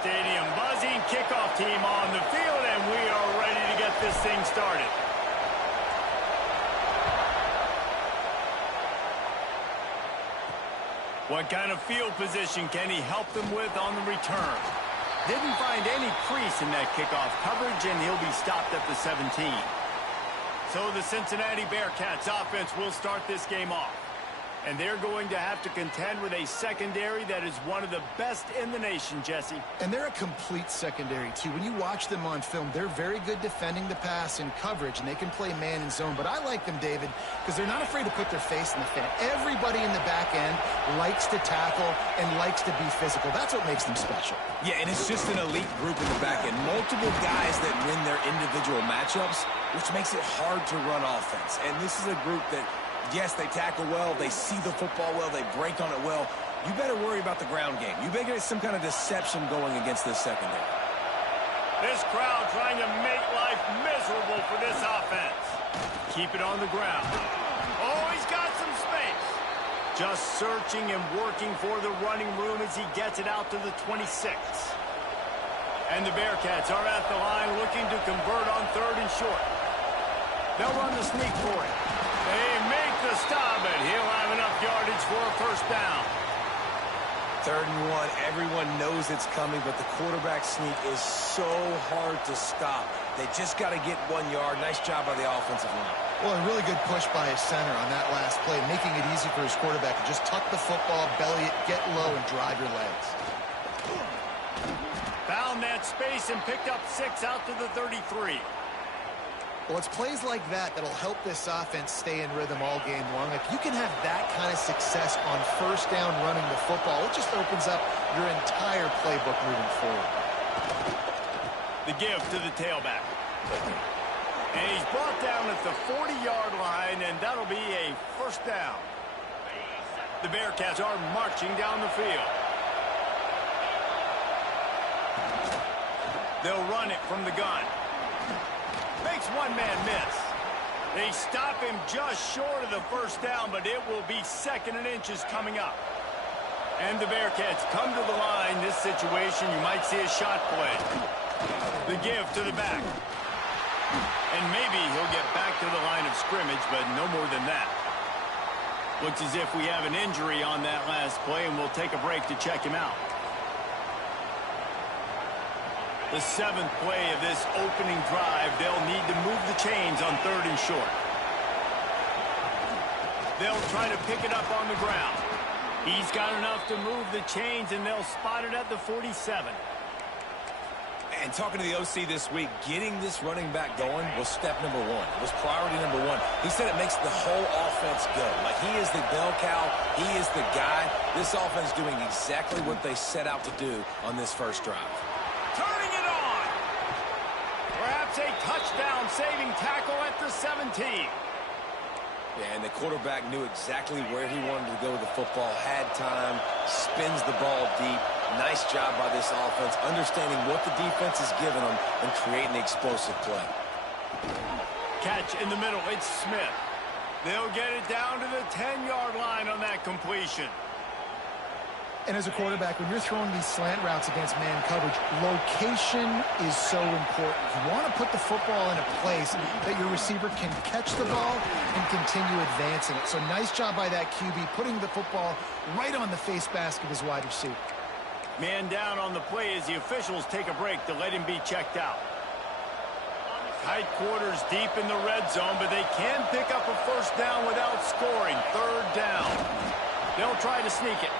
Stadium buzzing, kickoff team on the field, and we are ready to get this thing started. What kind of field position can he help them with on the return? Didn't find any crease in that kickoff coverage, and he'll be stopped at the 17. So the Cincinnati Bearcats offense will start this game off. And they're going to have to contend with a secondary that is one of the best in the nation, Jesse. And they're a complete secondary, too. When you watch them on film, they're very good defending the pass and coverage, and they can play man and zone. But I like them, David, because they're not afraid to put their face in the fan. Everybody in the back end likes to tackle and likes to be physical. That's what makes them special. Yeah, and it's just an elite group in the back end. Multiple guys that win their individual matchups, which makes it hard to run offense. And this is a group that, yes, they tackle well, they see the football well, they break on it well. You better worry about the ground game. You better get some kind of deception going against this secondary. This crowd trying to make life miserable for this offense. Keep it on the ground. Oh, he's got some space. Just searching and working for the running room as he gets it out to the 26. And the Bearcats are at the line looking to convert on 3rd and short. They'll run the sneak for it. They make the stop, and he'll have enough yardage for a first down. 3rd and 1, everyone knows it's coming, but the quarterback sneak is so hard to stop. They just got to get 1 yard. Nice job by the offensive line. Well, a really good push by his center on that last play, making it easy for his quarterback to just tuck the football, belly it, get low, and drive your legs. Found that space and picked up 6 out to the 33. Well, it's plays like that that'll help this offense stay in rhythm all game long. If you can have that kind of success on 1st down running the football, it just opens up your entire playbook moving forward. The give to the tailback. And he's brought down at the 40-yard line, and that'll be a first down. The Bearcats are marching down the field. They'll run it from the gun. Makes one man miss. They stop him just short of the first down, but it will be 2nd and inches coming up. And the Bearcats come to the line. This situation, you might see a shot play. The give to the back. And maybe he'll get back to the line of scrimmage, but no more than that. Looks as if we have an injury on that last play, and we'll take a break to check him out. The 7th play of this opening drive, they'll need to move the chains on 3rd and short. They'll try to pick it up on the ground. He's got enough to move the chains, and they'll spot it at the 47. And talking to the OC this week, getting this running back going was step number 1. It was priority number 1. He said it makes the whole offense go. Like, he is the bell cow. He is the guy. This offense doing exactly what they set out to do on this first drive. Turning it on. Perhaps a touchdown-saving tackle at the 17. Yeah, and the quarterback knew exactly where he wanted to go with the football, had time, spins the ball deep. Nice job by this offense, understanding what the defense is giving them and creating the explosive play. Catch in the middle, it's Smith. They'll get it down to the 10-yard line on that completion. And as a quarterback, when you're throwing these slant routes against man coverage, location is so important. You want to put the football in a place that your receiver can catch the ball and continue advancing it. So nice job by that QB, putting the football right on the face mask of his wide receiver. Man down on the play as the officials take a break to let him be checked out. Tight quarters deep in the red zone, but they can pick up a first down without scoring. 3rd down. They'll try to sneak it.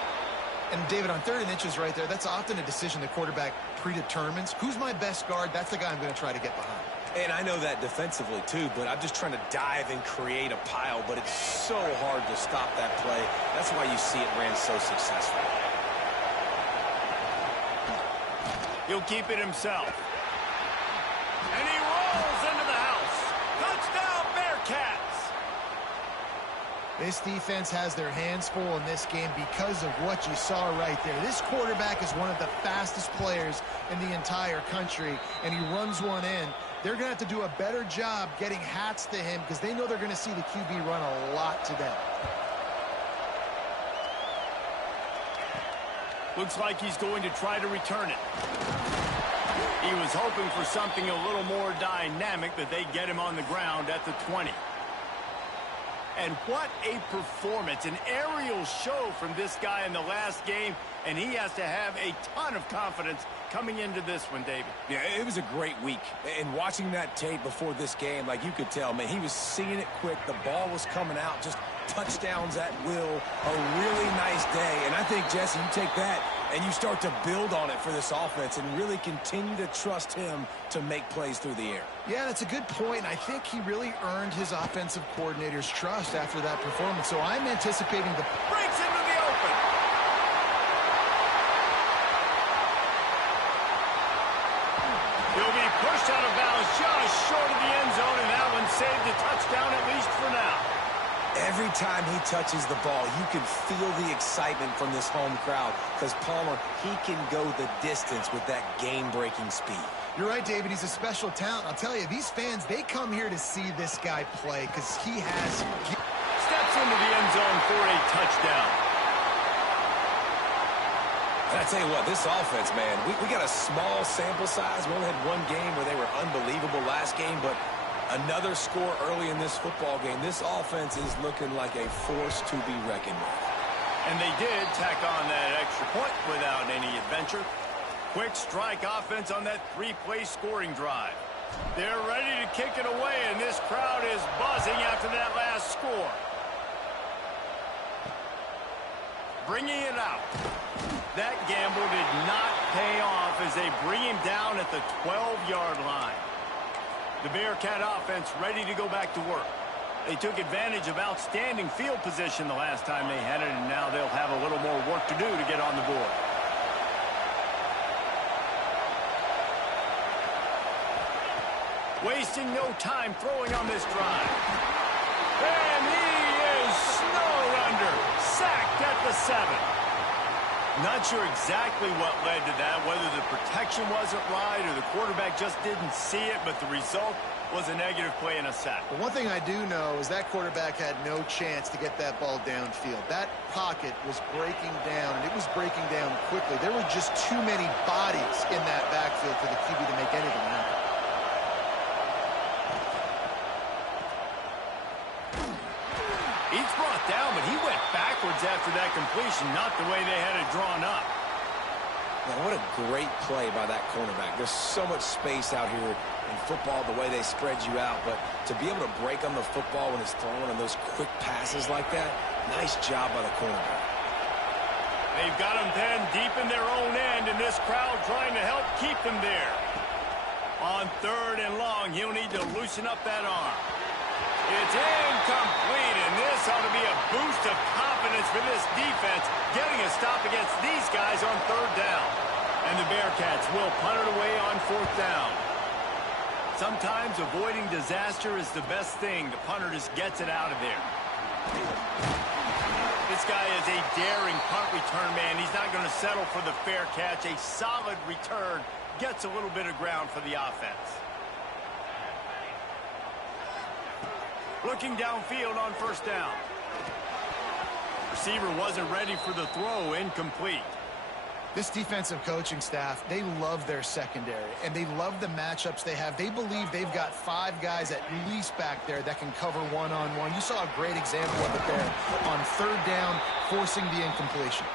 And, David, on 3rd and inches right there, that's often a decision the quarterback predetermines. Who's my best guard? That's the guy I'm going to try to get behind. And I know that defensively, too, but I'm just trying to dive and create a pile, but it's so hard to stop that play. That's why you see it ran so successful. He'll keep it himself. And he rolls into the house. Touchdown, Bearcats! This defense has their hands full in this game because of what you saw right there. This quarterback is one of the fastest players in the entire country, and he runs one in. They're going to have to do a better job getting hats to him because they know they're going to see the QB run a lot today. Looks like he's going to try to return it. He was hoping for something a little more dynamic, but they get him on the ground at the 20. And what a performance, an aerial show from this guy in the last game, and he has to have a ton of confidence coming into this one, David. Yeah, it was a great week. And watching that tape before this game, like you could tell, man, he was seeing it quick. The ball was coming out, just touchdowns at will. A really nice day. And I think, Jesse, you take that and you start to build on it for this offense and really continue to trust him to make plays through the air. Yeah, that's a good point. I think he really earned his offensive coordinator's trust after that performance. So I'm anticipating the... Breaks into the open. He'll be pushed out of bounds just short of the end zone, and that one saved a touchdown at least for now. Every time he touches the ball, you can feel the excitement from this home crowd because Palmer, he can go the distance with that game-breaking speed. You're right, David. He's a special talent. I'll tell you, these fans, they come here to see this guy play because he has... Steps into the end zone for a touchdown. And I tell you what, this offense, man, we got a small sample size. We only had one game where they were unbelievable last game, but another score early in this football game. This offense is looking like a force to be reckoned with. And they did tack on that extra point without any adventure. Quick strike offense on that three-play scoring drive. They're ready to kick it away, and this crowd is buzzing after that last score. Bringing it out. That gamble did not pay off as they bring him down at the 12-yard line. The Bearcat offense ready to go back to work. They took advantage of outstanding field position the last time they had it, and now they'll have a little more work to do to get on the board. Wasting no time throwing on this drive. And he is snowed under. Sacked at the 7. Not sure exactly what led to that, whether the protection wasn't right or the quarterback just didn't see it, but the result was a negative play and a sack. But one thing I do know is that quarterback had no chance to get that ball downfield. That pocket was breaking down, and it was breaking down quickly. There were just too many bodies in that backfield for the QB to make anything happen. He's brought down, but he went backwards after that completion, not the way they had it drawn up. Man, what a great play by that cornerback. There's so much space out here in football, the way they spread you out, but to be able to break on the football when it's thrown on those quick passes like that, nice job by the cornerback. They've got him then deep in their own end, and this crowd trying to help keep them there. On 3rd and long, he'll need to loosen up that arm. It's incomplete, and this ought to be a boost of confidence for this defense, getting a stop against these guys on 3rd down. And the Bearcats will punt it away on 4th down. Sometimes avoiding disaster is the best thing. The punter just gets it out of there. This guy is a daring punt return man. He's not going to settle for the fair catch. A solid return gets a little bit of ground for the offense. Looking downfield on 1st down. Receiver wasn't ready for the throw, incomplete. This defensive coaching staff, they love their secondary, and they love the matchups they have. They believe they've got 5 guys at least back there that can cover one-on-one. You saw a great example of it there on 3rd down, forcing the incompletion.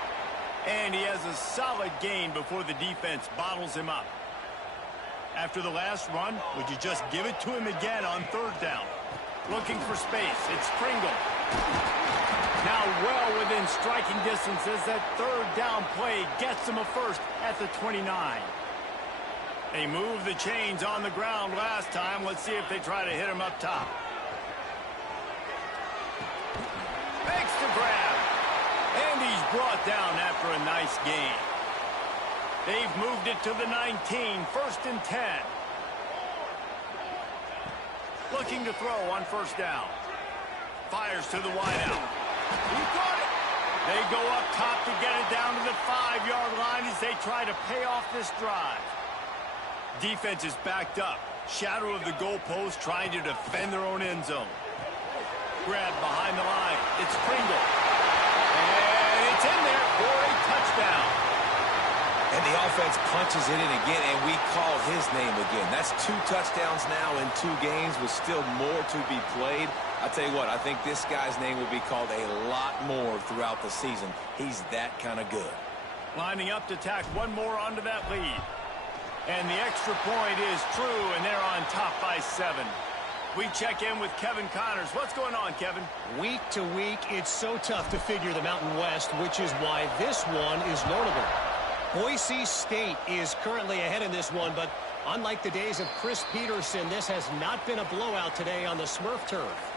And he has a solid gain before the defense bottles him up. After the last run, would you just give it to him again on 3rd down? Looking for space. It's Pringle. Now well within striking distance as that 3rd down play gets him a first at the 29. They moved the chains on the ground last time. Let's see if they try to hit him up top. Makes the grab. And he's brought down after a nice gain. They've moved it to the 19, 1st and 10. Looking to throw on 1st down. Fires to the wideout. He caught it. They go up top to get it down to the 5-yard line as they try to pay off this drive. Defense is backed up. Shadow of the goalpost trying to defend their own end zone. Grab behind the line. It's Pringle. And it's in there for a touchdown. And the offense punches it in again, and we call his name again. That's 2 touchdowns now in 2 games with still more to be played. I'll tell you what, I think this guy's name will be called a lot more throughout the season. He's that kind of good. Lining up to tack one more onto that lead. And the extra point is true, and they're on top by 7. We check in with Kevin Connors. What's going on, Kevin? Week to week, it's so tough to figure the Mountain West, which is why this one is notable. Boise State is currently ahead in this one, but unlike the days of Chris Peterson, this has not been a blowout today on the Smurf turf.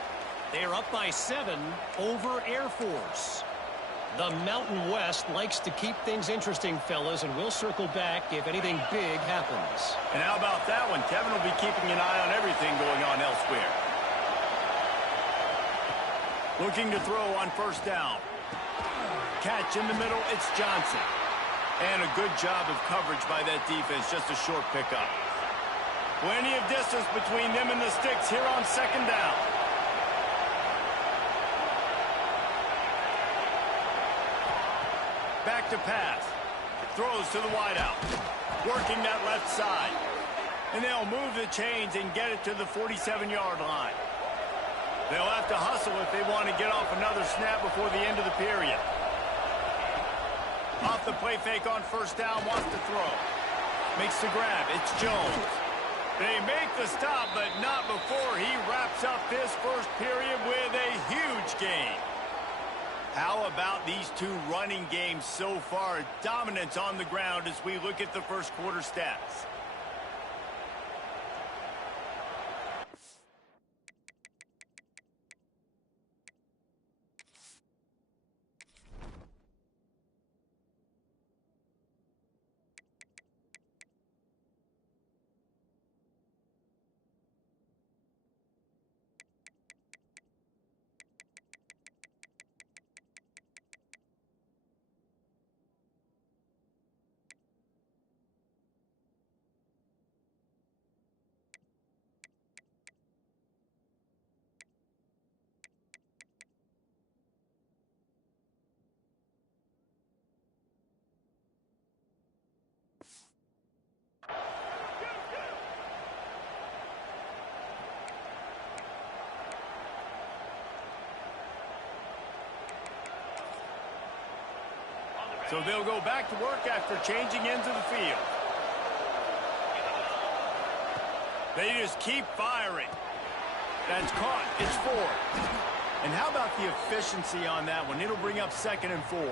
They are up by 7 over Air Force. The Mountain West likes to keep things interesting, fellas, and we'll circle back if anything big happens. And how about that one? Kevin will be keeping an eye on everything going on elsewhere. Looking to throw on first down. Catch in the middle, it's Johnson. And a good job of coverage by that defense, just a short pickup. Plenty of distance between them and the sticks here on second down. Back to pass. Throws to the wideout. Working that left side. And they'll move the chains and get it to the 47-yard line. They'll have to hustle if they want to get off another snap before the end of the period. Off the play fake on first down, wants to throw. Makes the grab. It's Jones. They make the stop, but not before he wraps up this first period with a huge gain. How about these 2 running games so far? Dominance on the ground as we look at the first quarter stats. So they'll go back to work after changing into the field. They just keep firing. That's caught. It's 4. And how about the efficiency on that one? It'll bring up 2nd and 4.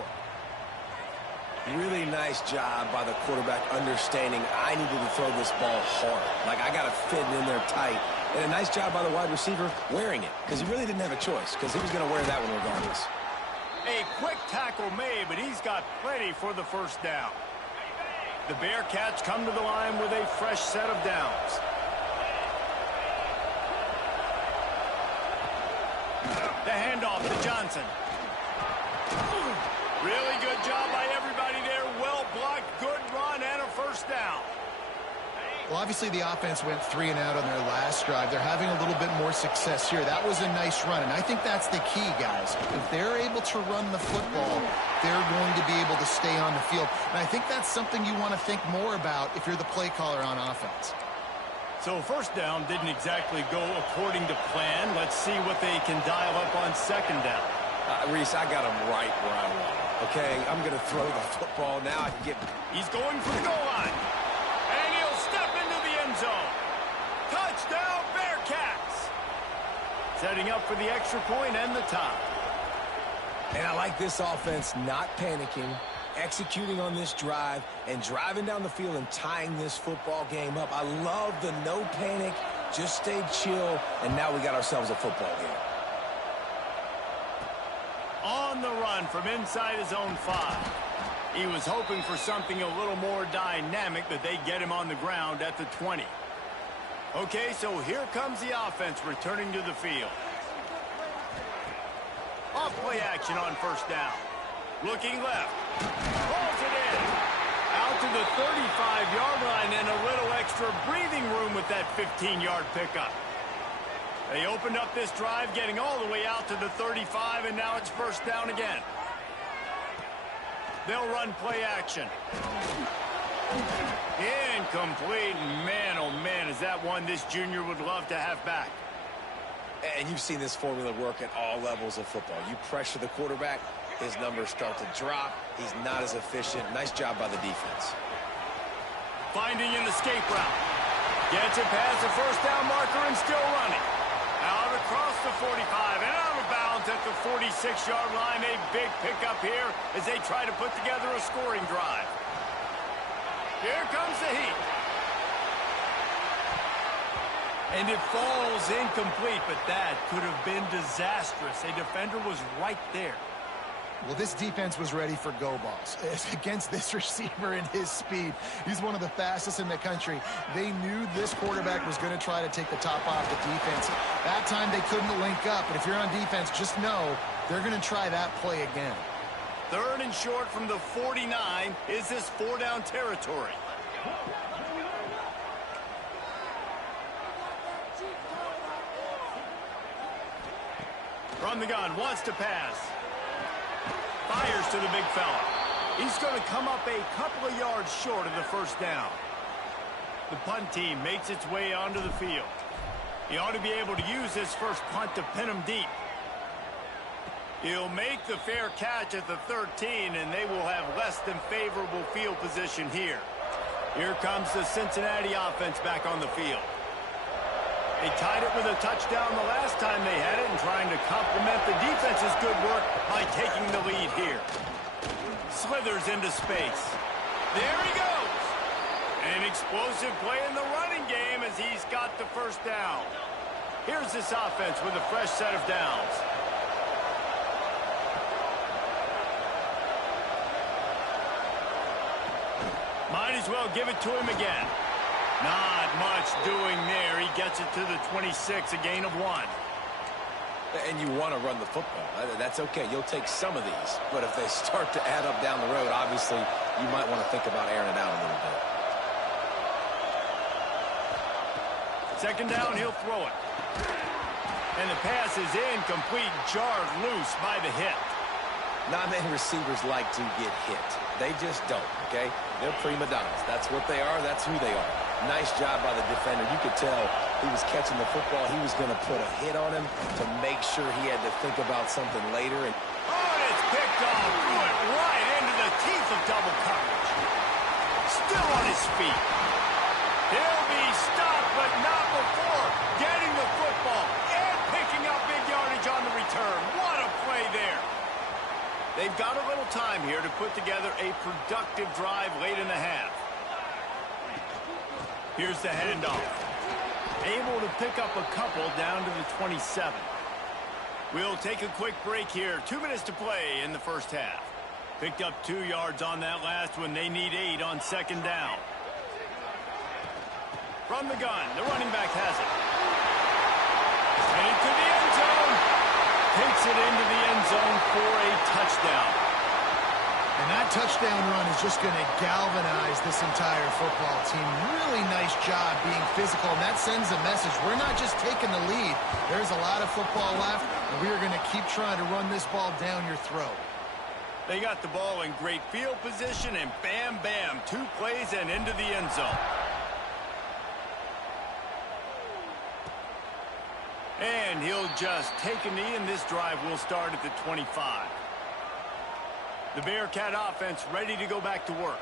Really nice job by the quarterback understanding I needed to throw this ball hard. Like, I got to fit it in there tight. And a nice job by the wide receiver wearing it, because he really didn't have a choice, because he was going to wear that one regardless. A quick tackle made, but he's got plenty for the first down. The Bearcats come to the line with a fresh set of downs. The handoff to Johnson. Really good job by everybody there. Well blocked, good run, and a first down. Well, obviously the offense went 3 and out on their last drive. They're having a little bit more success here. That was a nice run, and I think that's the key, guys. If they're able to run the football, they're going to be able to stay on the field. And I think that's something you want to think more about if you're the play caller on offense. So first down didn't exactly go according to plan. Let's see what they can dial up on second down. Reese, I got him right where I want him. Okay, I'm going to throw the football. Now I can get... He's going for the goal line. And he'll step into the end zone. Touchdown, Bearcats. Setting up for the extra point and the tie. And I like this offense not panicking, executing on this drive, and driving down the field and tying this football game up. I love the no panic, just stay chill, and now we got ourselves a football game. On the run from inside his own 5. He was hoping for something a little more dynamic, but they get him on the ground at the 20. Okay, so here comes the offense returning to the field. Off play action on first down. Looking left. Rolls it in. Out to the 35-yard line and a little extra breathing room with that 15-yard pickup. They opened up this drive, getting all the way out to the 35, and now it's first down again. They'll run play action. Incomplete. Man, oh man, is that one this junior would love to have back. And you've seen this formula work at all levels of football. You pressure the quarterback, his numbers start to drop. He's not as efficient. Nice job by the defense. Finding an escape route. Gets it past the first down marker and still running. Out across the 45 and out of bounds at the 46-yard line. A big pickup here as they try to put together a scoring drive. Here comes the heat. And it falls incomplete, but that could have been disastrous. A defender was right there. Well, this defense was ready for go balls. Against this receiver and his speed, he's one of the fastest in the country. They knew this quarterback was going to try to take the top off the defense. That time they couldn't link up, but if you're on defense, just know they're going to try that play again. 3rd and short from the 49. Is this 4-down territory? From the gun, wants to pass. Fires to the big fella. He's going to come up a couple of yards short of the first down. The punt team makes its way onto the field. He ought to be able to use this first punt to pin him deep. He'll make the fair catch at the 13, and they will have less than favorable field position here. Here comes the Cincinnati offense back on the field. They tied it with a touchdown the last time they had it and trying to complement the defense's good work by taking the lead here. Slithers into space. There he goes. An explosive play in the running game as he's got the first down. Here's this offense with a fresh set of downs. Might as well give it to him again. Not much doing there. He gets it to the 26, a gain of 1. And you want to run the football. That's okay. You'll take some of these. But if they start to add up down the road, obviously, you might want to think about airing it out a little bit. 2nd down, he'll throw it. And the pass is incomplete, jarred loose by the hit. Not many receivers like to get hit. They just don't, okay? They're prima donnas. That's what they are. That's who they are. Nice job by the defender. You could tell he was catching the football. He was going to put a hit on him to make sure he had to think about something later. And it's picked off. Threw it right into the teeth of double coverage. Still on his feet. He'll be stopped, but not before getting the football and picking up big yardage on the return. What a play there. They've got a little time here to put together a productive drive late in the half. Here's the handoff. Able to pick up a couple down to the 27. We'll take a quick break here. 2 minutes to play in the first half. Picked up 2 yards on that last one. They need 8 on 2nd down. From the gun, the running back has it. And into the end zone. Takes it into the end zone for a touchdown. And that touchdown run is just going to galvanize this entire football team. Really nice job being physical, and that sends a message. We're not just taking the lead. There's a lot of football left, and we are going to keep trying to run this ball down your throat. They got the ball in great field position, and bam, bam, 2 plays and into the end zone. And he'll just take a knee, and this drive will start at the 25. The Bearcat offense ready to go back to work.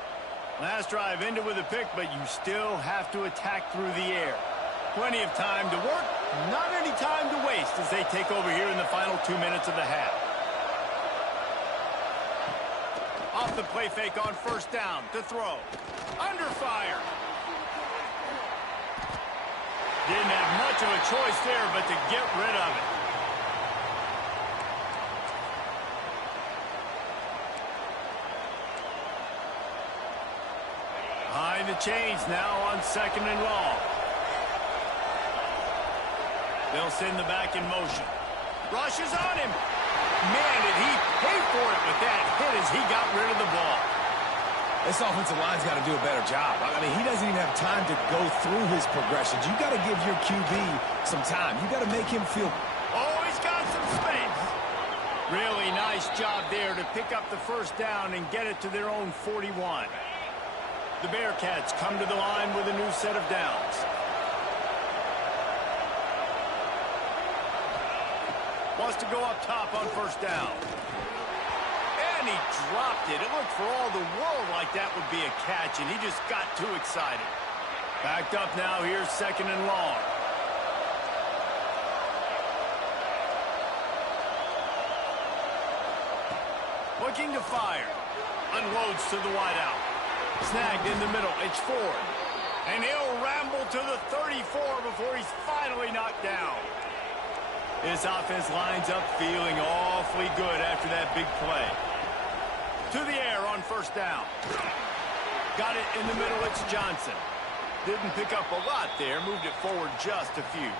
Last drive ended with a pick, but you still have to attack through the air. Plenty of time to work, not any time to waste as they take over here in the final 2 minutes of the half. Off the play fake on 1st down to throw. Under fire. Didn't have much of a choice there, but to get rid of it. Behind the chains now on 2nd and long. They'll send the back in motion. Rushes on him. Man, did he pay for it with that hit as he got rid of the ball. this offensive line's got to do a better job. I mean, he doesn't even have time to go through his progressions. You got to give your QB some time. You got to make him feel. Oh, he's got some space. Really nice job there to pick up the first down and get it to their own 41. The Bearcats come to the line with a new set of downs. Wants to go up top on first down. And he dropped it. It looked for all the world like that would be a catch, and he just got too excited. Backed up now. Here's second and long. Looking to fire. Unloads to the wideout. Snagged in the middle. It's Ford. And he'll ramble to the 34 before he's finally knocked down. This offense lines up feeling awfully good after that big play. To the air on first down. Got it in the middle. It's Johnson. Didn't pick up a lot there. Moved it forward just a few.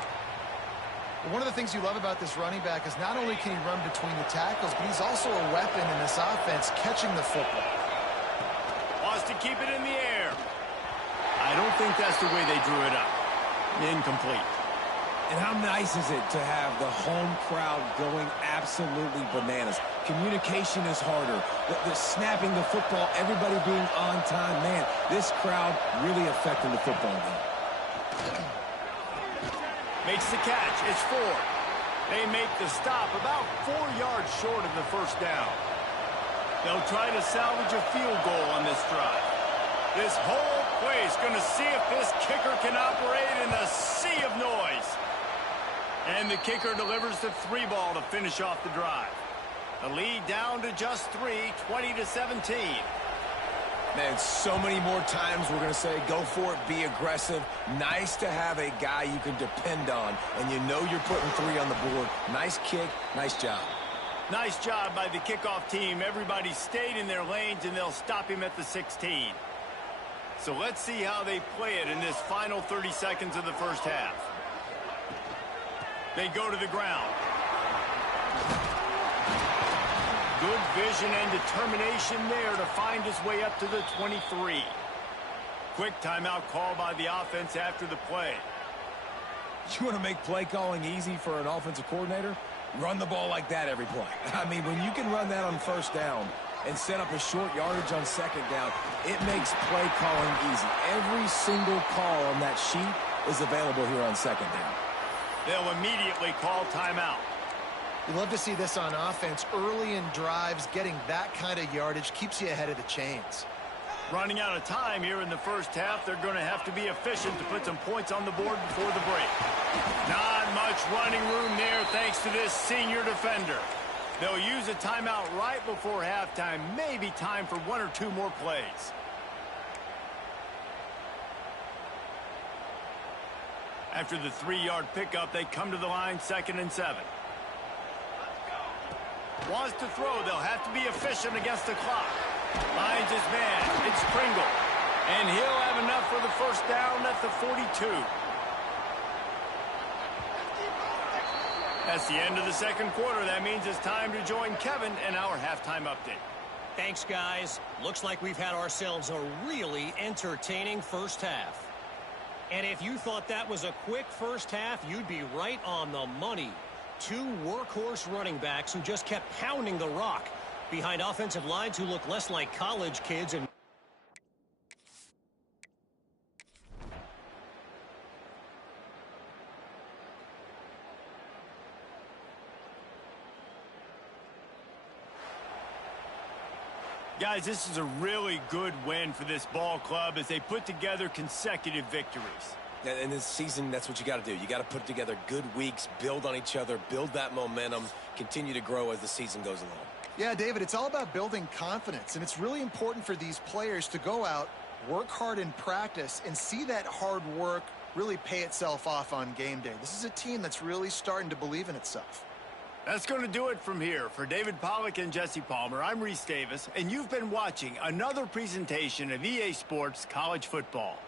One of the things you love about this running back is not only can he run between the tackles, but he's also a weapon in this offense catching the football. Wants to keep it in the air. I don't think that's the way they drew it up. Incomplete. And how nice is it to have the home crowd going absolutely bananas? Communication is harder. The snapping the football, everybody being on time. Man, this crowd really affecting the football game. Makes the catch. It's Ford. They make the stop about 4 yards short of the first down. They'll try to salvage a field goal on this drive. This whole place going to see if this kicker can operate in the sea of noise. And the kicker delivers the 3-ball to finish off the drive. The lead down to just 3, 20-17. Man, so many more times we're going to say, go for it, be aggressive. Nice to have a guy you can depend on, and you know you're putting 3 on the board. Nice kick, nice job. Nice job by the kickoff team. Everybody stayed in their lanes, and they'll stop him at the 16. So let's see how they play it in this final 30 seconds of the first half. They go to the ground. Good vision and determination there to find his way up to the 23. Quick timeout call by the offense after the play. You want to make play calling easy for an offensive coordinator? Run the ball like that every play. I mean, when you can run that on first down and set up a short yardage on second down, it makes play calling easy. Every single call on that sheet is available here on second down. They'll immediately call timeout. You love to see this on offense. Early in drives, getting that kind of yardage keeps you ahead of the chains. Running out of time here in the first half. They're going to have to be efficient to put some points on the board before the break. Not much running room there thanks to this senior defender. They'll use a timeout right before halftime. Maybe time for 1 or 2 more plays. After the 3-yard pickup, they come to the line 2nd and 7. Wants to throw. They'll have to be efficient against the clock. Finds his man. It's Pringle. And he'll have enough for the first down at the 42. That's the end of the second quarter. That means it's time to join Kevin in our halftime update. Thanks, guys. Looks like we've had ourselves a really entertaining first half. And if you thought that was a quick first half, you'd be right on the money. 2 workhorse running backs who just kept pounding the rock behind offensive lines who look less like college kids and Guys, this is a really good win for this ball club as they put together consecutive victories. And this season, that's what you got to do. You got to put together good weeks, build on each other, build that momentum, continue to grow as the season goes along. Yeah, David, it's all about building confidence, and it's really important for these players to go out, work hard in practice, and see that hard work really pay itself off on game day. This is a team that's really starting to believe in itself. That's going to do it from here. For David Pollack and Jesse Palmer, I'm Reese Davis, and you've been watching another presentation of EA Sports College Football.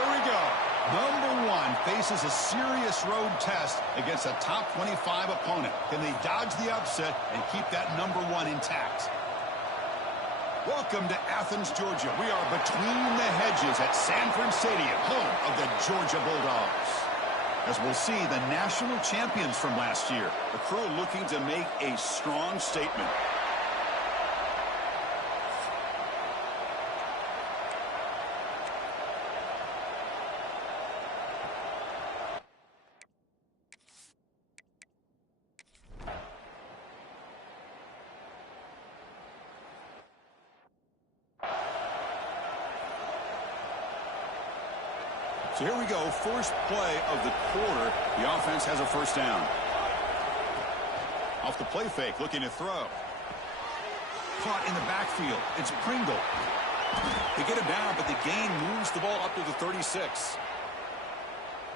Here we go. Number one faces a serious road test against a top 25 opponent. Can they dodge the upset and keep that number one intact? Welcome to Athens, Georgia. We are between the hedges at Sanford Stadium, home of the Georgia Bulldogs. As we'll see, the national champions from last year. The crew looking to make a strong statement. So here we go, first play of the quarter. The offense has a first down. Off the play fake, looking to throw. Caught in the backfield. It's Pringle. They get him down, but the gain moves the ball up to the 36.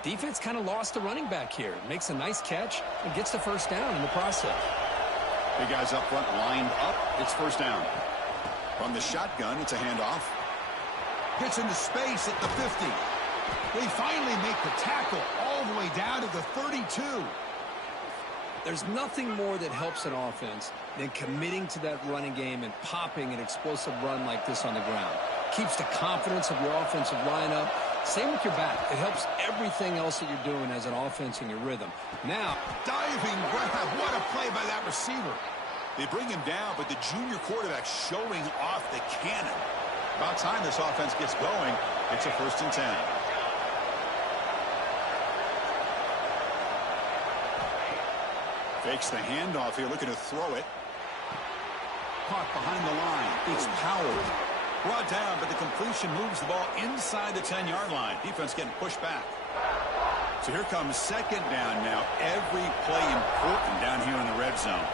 Defense kind of lost the running back here. Makes a nice catch and gets the first down in the process. Big guys up front lined up. It's first down. From the shotgun, it's a handoff. Gets into space at the 50. They finally make the tackle all the way down to the 32. There's nothing more that helps an offense than committing to that running game and popping an explosive run like this on the ground. Keeps the confidence of your offensive lineup. Same with your back. It helps everything else that you're doing as an offense in your rhythm. Now, diving grab. What a play by that receiver. They bring him down, but the junior quarterback showing off the cannon. About time this offense gets going. It's a 1st and 10. Fakes the handoff here, looking to throw it. Caught behind the line. It's Powell. Brought down, but the completion moves the ball inside the 10-yard line. Defense getting pushed back. So here comes second down now. Every play important down here in the red zone.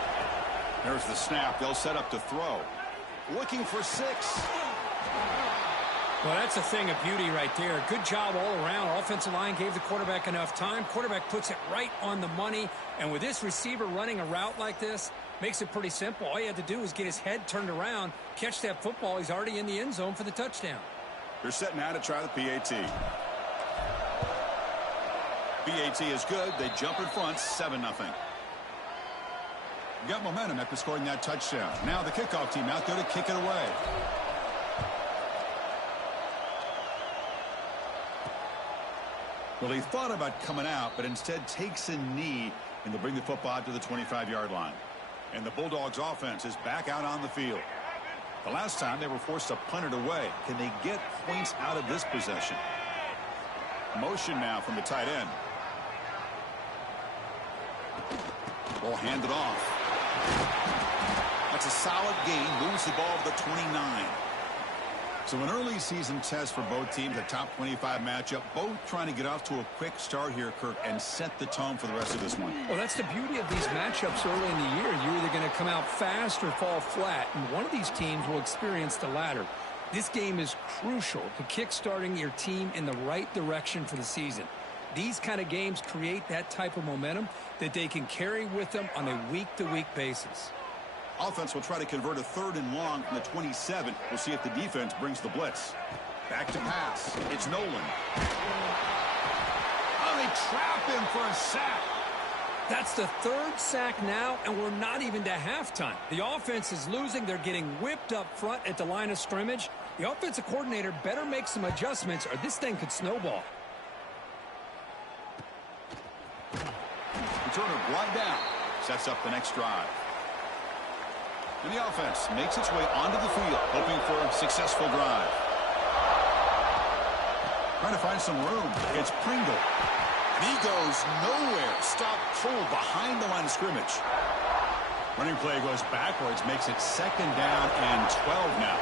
There's the snap. They'll set up to throw. Looking for 6. well, that's a thing of beauty right there. Good job all around. Offensive line gave the quarterback enough time. Quarterback puts it right on the money. And with this receiver running a route like this, makes it pretty simple. All he had to do was get his head turned around, catch that football. He's already in the end zone for the touchdown. They're setting out to try the PAT. PAT is good. They jump in front, 7-0. Got momentum after scoring that touchdown. Now the kickoff team out there to kick it away. Well, he thought about coming out, but instead takes a knee, and they'll bring the football out to the 25-yard line. And the Bulldogs offense is back out on the field. The last time they were forced to punt it away. Can they get points out of this possession? Motion now from the tight end. Ball handed off. That's a solid gain. Moves the ball to the 29. So an early season test for both teams, a top 25 matchup. Both trying to get off to a quick start here, Kirk, and set the tone for the rest of this one. Well, that's the beauty of these matchups early in the year. You're either going to come out fast or fall flat, and one of these teams will experience the latter. This game is crucial to kick-starting your team in the right direction for the season. These kind of games create that type of momentum that they can carry with them on a week-to-week basis. Offense will try to convert a 3rd and long from the 27. We'll see if the defense brings the blitz. Back to pass. It's Nolan. Oh, they trap him for a sack. That's the 3rd sack now, and we're not even to halftime. The offense is losing. They're getting whipped up front at the line of scrimmage. The offensive coordinator better make some adjustments, or this thing could snowball. Returner brought down. Sets up the next drive. And the offense makes its way onto the field, hoping for a successful drive. Trying to find some room. It's Pringle. And he goes nowhere. Stop full behind the line of scrimmage. Running play goes backwards, makes it 2nd down and 12 now.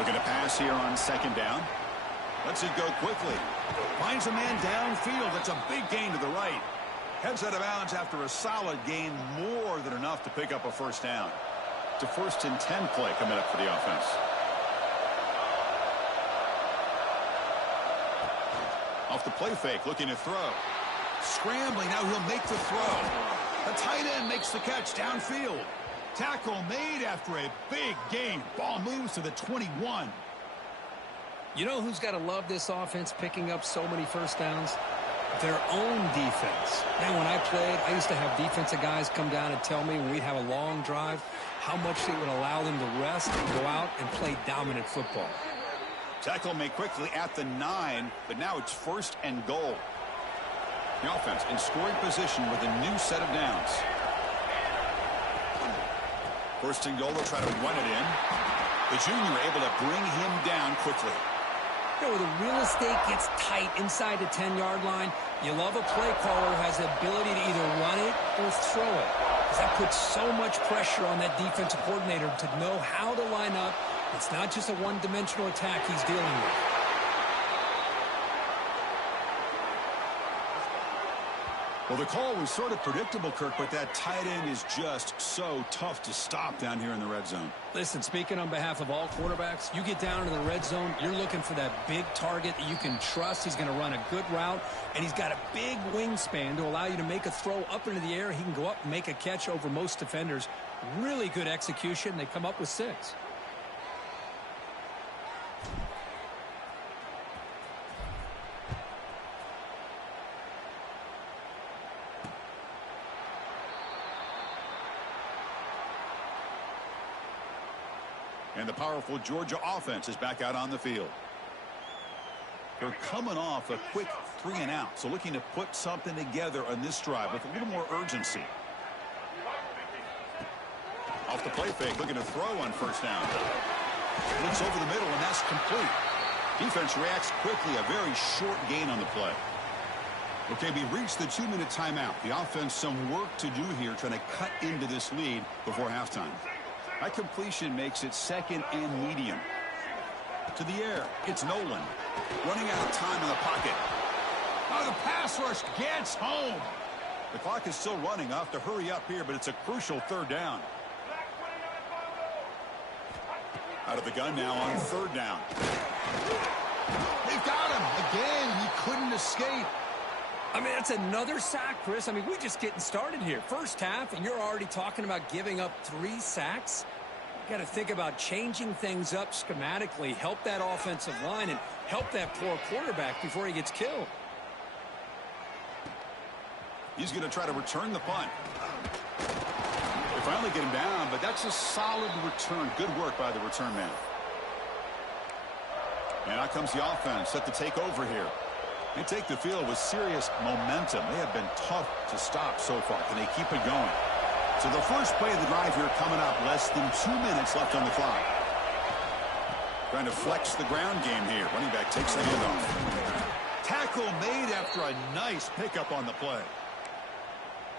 Looking to pass here on 2nd down. Lets it go quickly. Finds a man downfield. That's a big gain to the right. Heads out of bounds after a solid gain, more than enough to pick up a 1st down. It's a 1st and 10 play coming up for the offense. Off the play fake, looking to throw. Scrambling, now he'll make the throw. The tight end makes the catch downfield. Tackle made after a big gain. Ball moves to the 21. You know who's got to love this offense picking up so many first downs? Their own defense. Man, when I played, I used to have defensive guys come down and tell me when we'd have a long drive how much it would allow them to rest and go out and play dominant football. Tackle made quickly at the 9, but now it's 1st and goal. The offense in scoring position with a new set of downs. 1st and goal, they'll try to run it in. The junior able to bring him down quickly. You know, where the real estate gets tight inside the 10-yard line, you love a play caller who has the ability to either run it or throw it. Because that puts so much pressure on that defensive coordinator to know how to line up. It's not just a one-dimensional attack he's dealing with. Well, the call was sort of predictable, Kirk, but that tight end is just so tough to stop down here in the red zone. Listen, speaking on behalf of all quarterbacks, you get down into the red zone, you're looking for that big target that you can trust. He's going to run a good route, and he's got a big wingspan to allow you to make a throw up into the air. He can go up and make a catch over most defenders. Really good execution. They come up with 6. And the powerful Georgia offense is back out on the field. They're coming off a quick 3-and-out, so looking to put something together on this drive with a little more urgency. Off the play fake, looking to throw on 1st down. Looks over the middle, and that's complete. Defense reacts quickly, a very short gain on the play. Okay, we reached the 2-minute timeout. The offense some work to do here, trying to cut into this lead before halftime. That completion makes it 2nd and medium. To the air, it's Nolan. Running out of time in the pocket. Oh, the pass rush gets home. The clock is still running. Off to hurry up here, but it's a crucial 3rd down. Out of the gun now on 3rd down. They've got him. Again, he couldn't escape. I mean, that's another sack, Chris. I mean, we're just getting started here. First half, and you're already talking about giving up 3 sacks. You got to think about changing things up schematically, help that offensive line, and help that poor quarterback before he gets killed. He's going to try to return the punt. They finally get him down, but that's a solid return. Good work by the return man. And out comes the offense set to take over here. They take the field with serious momentum. They have been tough to stop so far. Can they keep it going? So the first play of the drive here coming up. Less than 2 minutes left on the clock. Trying to flex the ground game here. Running back takes the handoff. Tackle made after a nice pickup on the play.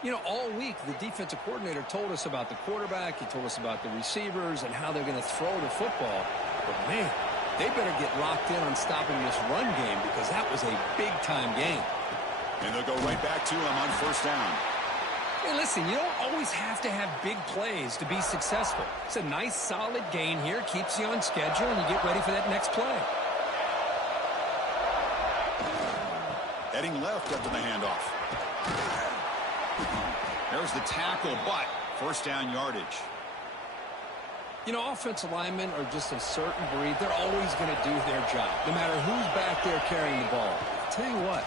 You know, all week the defensive coordinator told us about the quarterback. He told us about the receivers and how they're going to throw the football. But, man, they better get locked in on stopping this run game because that was a big-time game. And they'll go right back to him on 1st down. Hey, listen, you don't always have to have big plays to be successful. It's a nice, solid gain here. Keeps you on schedule, and you get ready for that next play. Heading left after the handoff. There's the tackle, but 1st down yardage. You know, offensive linemen are just a certain breed. They're always going to do their job, no matter who's back there carrying the ball. I'll tell you what,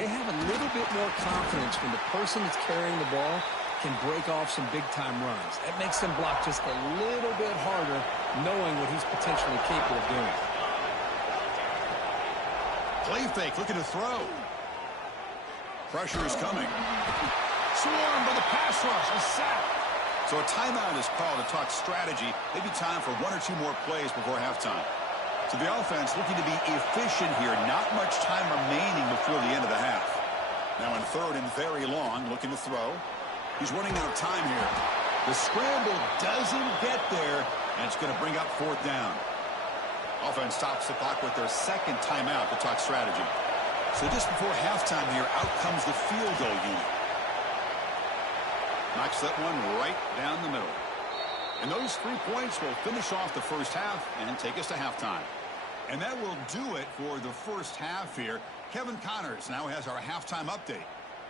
they have a little bit more confidence when the person that's carrying the ball can break off some big-time runs. That makes them block just a little bit harder, knowing what he's potentially capable of doing. Play fake, looking to throw. Pressure is coming. Swarmed by the pass rush, a sack. So a timeout is called to talk strategy. Maybe time for 1 or 2 more plays before halftime. So the offense looking to be efficient here. Not much time remaining before the end of the half. Now in 3rd and very long, looking to throw. He's running out of time here. The scramble doesn't get there, and it's going to bring up 4th down. Offense stops the clock with their 2nd timeout to talk strategy. So just before halftime here, out comes the field goal unit. Knocks that one right down the middle. And those 3 points will finish off the first half and take us to halftime. And that will do it for the first half here. Kevin Connors now has our halftime update.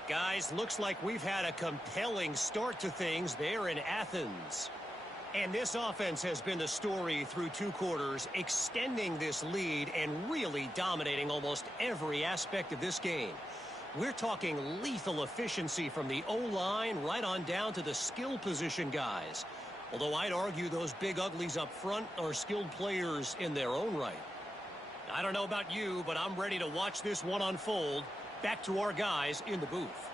Guys, looks like we've had a compelling start to things there in Athens. And this offense has been the story through 2 quarters, extending this lead and really dominating almost every aspect of this game. We're talking lethal efficiency from the O-line right on down to the skill position guys. Although I'd argue those big uglies up front are skilled players in their own right. I don't know about you, but I'm ready to watch this one unfold. Back to our guys in the booth.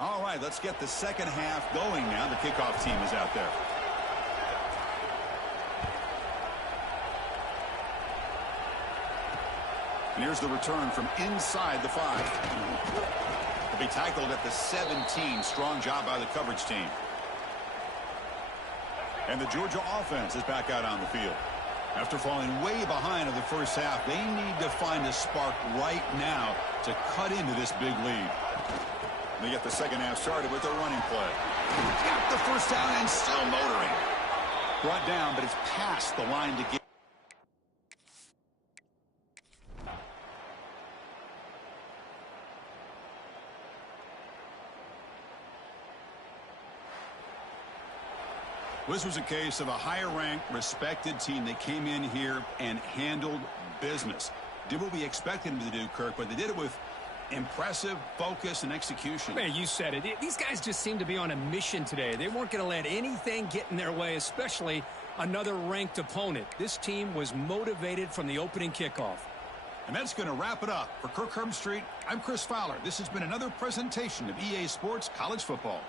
All right, let's get the second half going now. The kickoff team is out there. And here's the return from inside the 5. He'll be tackled at the 17. Strong job by the coverage team. And the Georgia offense is back out on the field. After falling way behind in the first half, they need to find a spark right now to cut into this big lead. They get the second half started with a running play. Got the first down and still motoring. Brought down, but it's past the line to get. This was a case of a higher-ranked, respected team that came in here and handled business. Did what we expected them to do, Kirk, but they did it with impressive focus and execution. Man, you said it. These guys just seem to be on a mission today. They weren't going to let anything get in their way, especially another ranked opponent. This team was motivated from the opening kickoff. And that's going to wrap it up. For Kirk Herbstreit, I'm Chris Fowler. This has been another presentation of EA Sports College Football.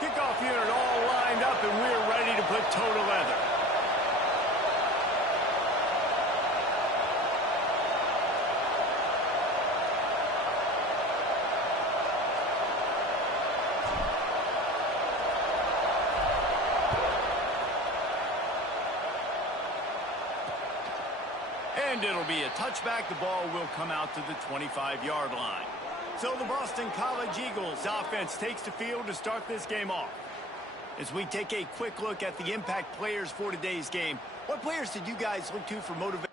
Kickoff unit all lined up, and we're ready to put toe to leather. And it'll be a touchback. The ball will come out to the 25-yard line. So the Boston College Eagles offense takes the field to start this game off. As we take a quick look at the impact players for today's game, what players did you guys look to for motivation?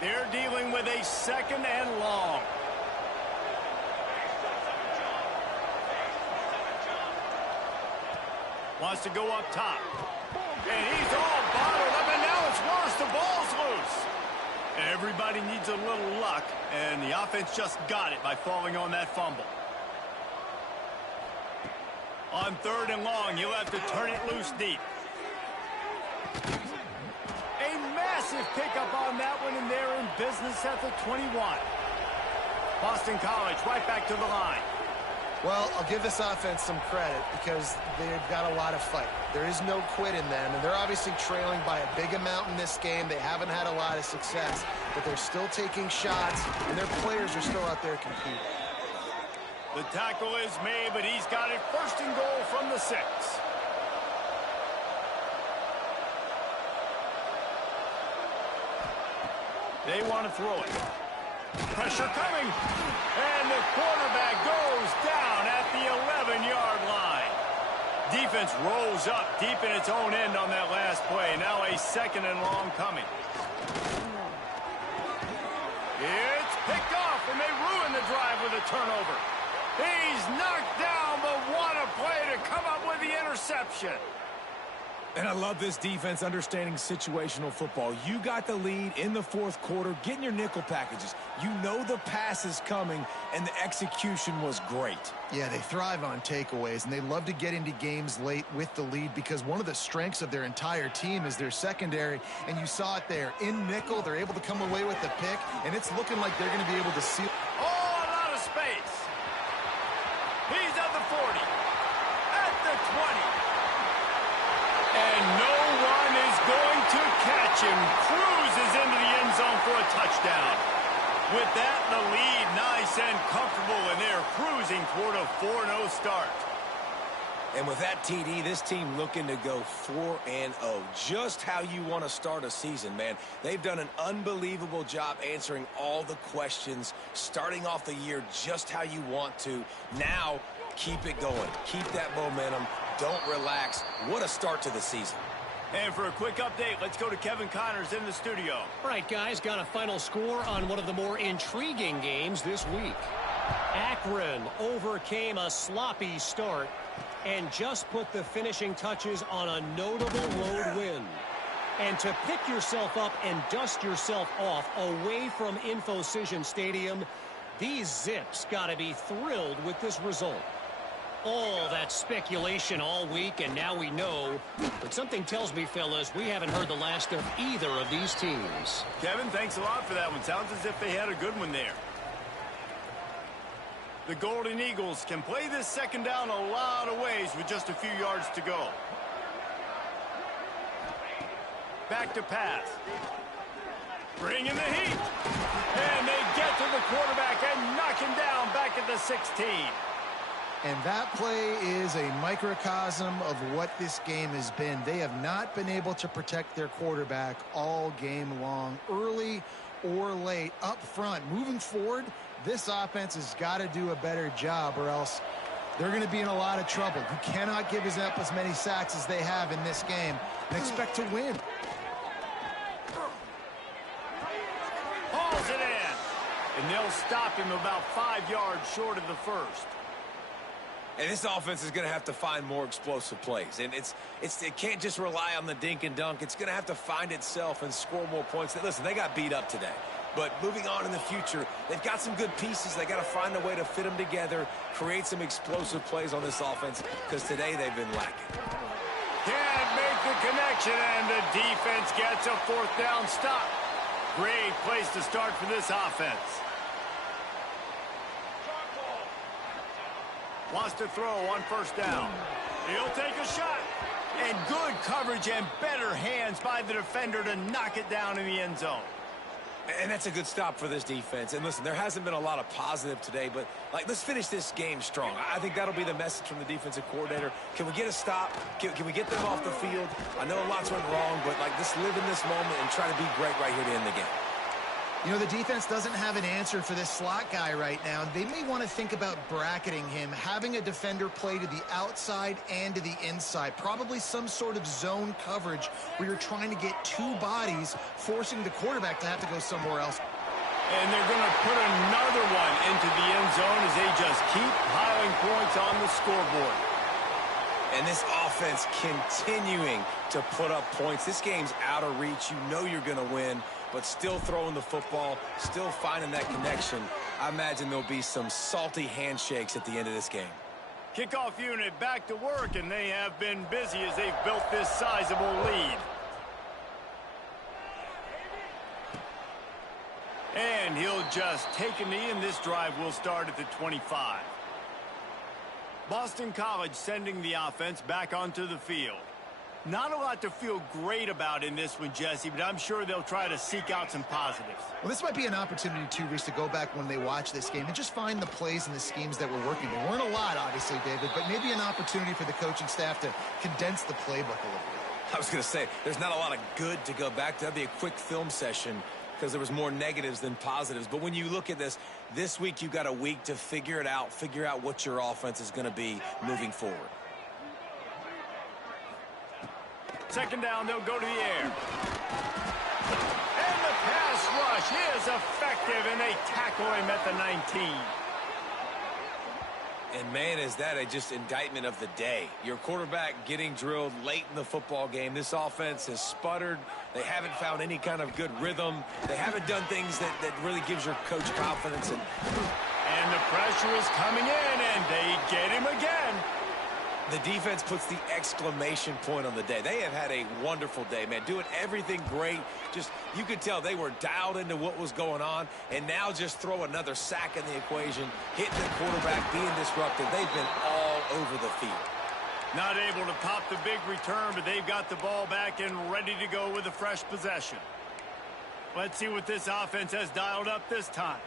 They're dealing with a 2nd and long. Wants to go up top. And he's all bottled up, and now it's worse. The ball's loose. Everybody needs a little luck, and the offense just got it by falling on that fumble. On 3rd and long, you'll have to turn it loose deep. A massive pickup on that one, and they're in business at the 21. Boston College right back to the line. Well, I'll give this offense some credit because they've got a lot of fight. There is no quit in them, and they're obviously trailing by a big amount in this game. They haven't had a lot of success, but they're still taking shots, and their players are still out there competing. The tackle is made, but he's got it 1st and goal from the 6. They want to throw it. Pressure coming. And the quarterback goes down at the 11-yard line. Defense rolls up deep in its own end on that last play. Now a 2nd and long coming. It's picked off, and they ruin the drive with a turnover. He's knocked down, but what a play to come up with the interception. And I love this defense understanding situational football. You got the lead in the 4th quarter, getting your nickel packages. You know the pass is coming, and the execution was great. Yeah, they thrive on takeaways, and they love to get into games late with the lead because one of the strengths of their entire team is their secondary, and you saw it there. In nickel, they're able to come away with the pick, and it's looking like they're going to be able to seal. Oh, a lot of space. He's at the 40, at the 20. And no one is going to catch him. Cruises into the end zone for a touchdown. With that, the lead nice and comfortable, and they're cruising toward a 4-0 start. And with that TD, this team looking to go 4-0. Just how you want to start a season, man. They've done an unbelievable job answering all the questions, starting off the year just how you want to. Now, keep it going. Keep that momentum. Don't relax. What a start to the season. And for a quick update, let's go to Kevin Connors in the studio. All right, guys, got a final score on one of the more intriguing games this week. Akron overcame a sloppy start and just put the finishing touches on a notable road win. And to pick yourself up and dust yourself off away from InfoCision Stadium, these Zips got to be thrilled with this result. All that speculation all week, and now we know. But something tells me, fellas, we haven't heard the last of either of these teams. Kevin, thanks a lot for that one. Sounds as if they had a good one there. The Golden Eagles can play this 2nd down a lot of ways with just a few yards to go. Back to pass. Bring in the heat. And they get to the quarterback and knock him down back at the 16. And that play is a microcosm of what this game has been. They have not been able to protect their quarterback all game long, early or late, up front. Moving forward, this offense has got to do a better job, or else they're going to be in a lot of trouble. You cannot give up as many sacks as they have in this game and expect to win. Hauls it in. And they'll stop him about 5 yards short of the 1st. And this offense is going to have to find more explosive plays. And it can't just rely on the dink and dunk. It's going to have to find itself and score more points. Listen, they got beat up today. But moving on in the future, they've got some good pieces. They got to find a way to fit them together, create some explosive plays on this offense, because today they've been lacking. Can't make the connection, and the defense gets a 4th down stop. Great place to start for this offense. Wants to throw on 1st down. He'll take a shot. And good coverage and better hands by the defender to knock it down in the end zone. And that's a good stop for this defense. And listen, there hasn't been a lot of positive today, but let's finish this game strong. I think that'll be the message from the defensive coordinator. Can we get a stop? Can we get them off the field? I know lots went wrong, but let's live in this moment and try to be great right here to end the game. You know, the defense doesn't have an answer for this slot guy right now. They may want to think about bracketing him, having a defender play to the outside and to the inside. Probably some sort of zone coverage where you're trying to get two bodies, forcing the quarterback to have to go somewhere else. And they're going to put another one into the end zone as they just keep piling points on the scoreboard. And this offense continuing to put up points. This game's out of reach. You know you're going to win, but still throwing the football, still finding that connection. I imagine there'll be some salty handshakes at the end of this game. Kickoff unit back to work, and they have been busy as they've built this sizable lead. And he'll just take a knee, and this drive will start at the 25. Boston College sending the offense back onto the field. Not a lot to feel great about in this one, Jesse, but I'm sure they'll try to seek out some positives. Well, this might be an opportunity, too, Reese, to go back when they watch this game and just find the plays and the schemes that were working. There weren't a lot, obviously, David, but maybe an opportunity for the coaching staff to condense the playbook a little bit. I was going to say, there's not a lot of good to go back to. That'd be a quick film session because there was more negatives than positives. But when you look at this week you've got a week to figure it out, figure out what your offense is going to be moving forward. Second down, they'll go to the air. And the pass rush is effective, and they tackle him at the 19. And, man, is that just indictment of the day. Your quarterback getting drilled late in the football game. This offense has sputtered. They haven't found any kind of good rhythm. They haven't done things that really gives your coach confidence. And the pressure is coming in, and they get him again. The defense puts the exclamation point on the day. They have had a wonderful day, man, doing everything great. Just, you could tell they were dialed into what was going on, and now just throw another sack in the equation, hitting the quarterback, being disruptive. They've been all over the field. Not able to pop the big return, but they've got the ball back and ready to go with a fresh possession. Let's see what this offense has dialed up this time.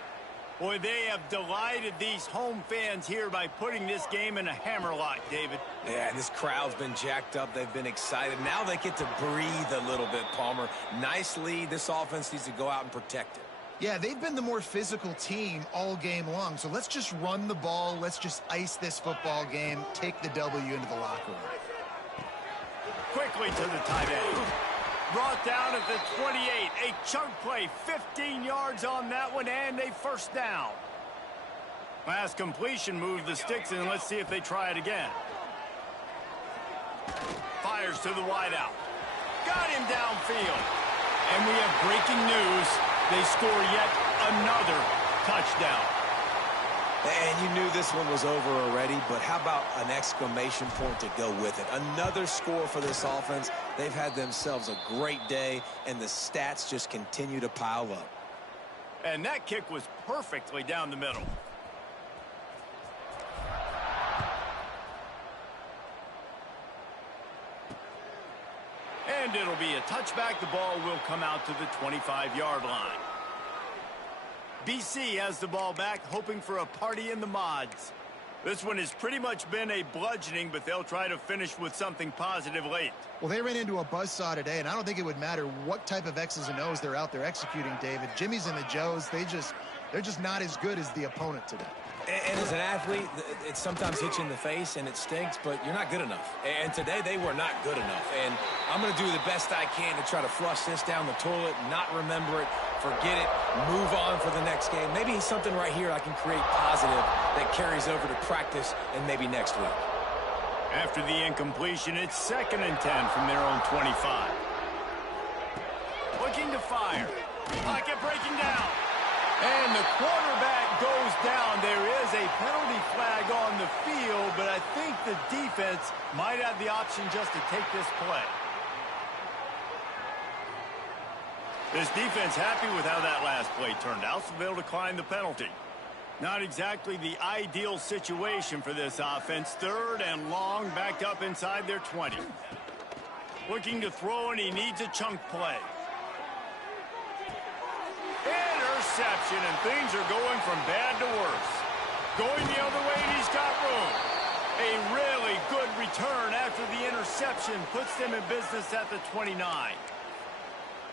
Boy, they have delighted these home fans here by putting this game in a hammerlock, David. Yeah, and this crowd's been jacked up. They've been excited. Now they get to breathe a little bit, Palmer. Nice lead. This offense needs to go out and protect it. Yeah, they've been the more physical team all game long. So let's just run the ball. Let's just ice this football game, take the W into the locker room. Quickly to the tight end. Brought down at the 28. A chunk play, 15 yards on that one, and a first down. Last completion moved the sticks in. Let's see if they try it again. Fires to the wideout. Got him downfield. And we have breaking news. They score yet another touchdown. And you knew this one was over already, but how about an exclamation point to go with it? Another score for this offense. They've had themselves a great day, and the stats just continue to pile up. And that kick was perfectly down the middle. And it'll be a touchback. The ball will come out to the 25-yard line. BC has the ball back, hoping for a party in the mods. This one has pretty much been a bludgeoning, but they'll try to finish with something positive late. Well, they ran into a buzzsaw today, and I don't think it would matter what type of X's and O's they're out there executing, David. Jimmy's and the Joes, they're just not as good as the opponent today. And as an athlete, it sometimes hits you in the face and it stinks, but you're not good enough. And today they were not good enough. And I'm going to do the best I can to try to flush this down the toilet, not remember it, forget it, move on for the next game. Maybe something right here I can create positive that carries over to practice and maybe next week. After the incompletion, it's 2nd and 10 from their own 25. Looking to fire. Pocket breaking down. And the quarterback goes down. There is a penalty flag on the field, but I think the defense might have the option just to take this play. This defense happy with how that last play turned out, so they'll decline the penalty. Not exactly the ideal situation for this offense. 3rd and long, backed up inside their 20. Looking to throw, and he needs a chunk play. Interception, and things are going from bad to worse. Going the other way, and he's got room. A really good return after the interception puts them in business at the 29.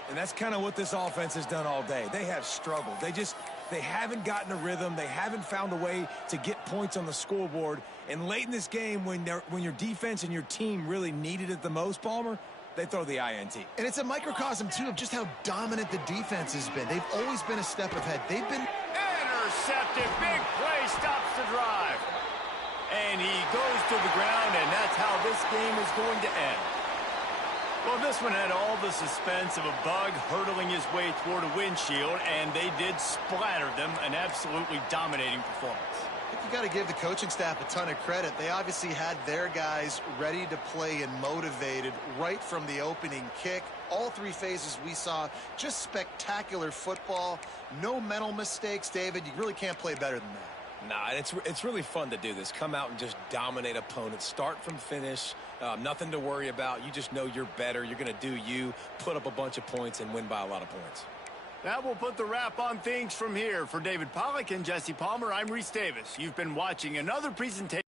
And that's kind of what this offense has done all day. They have struggled. They haven't gotten a rhythm. They haven't found a way to get points on the scoreboard. And late in this game, when your defense and your team really needed it the most, Palmer, they throw the INT. And it's a microcosm, too, of just how dominant the defense has been. They've always been a step ahead. They've been... Intercepted. Big play stops the drive. And he goes to the ground, and that's how this game is going to end. Well, this one had all the suspense of a bug hurtling his way toward a windshield, and they did splatter them. An absolutely dominating performance. I think you got to give the coaching staff a ton of credit. They obviously had their guys ready to play and motivated right from the opening kick. All three phases we saw, just spectacular football. No mental mistakes, David. You really can't play better than that. Nah, it's really fun to do this. Come out and just dominate opponents. Start from finish. Nothing to worry about. You just know you're better. You're going to do you, put up a bunch of points, and win by a lot of points. That will put the wrap on things from here. For David Pollack and Jesse Palmer, I'm Reese Davis. You've been watching another presentation.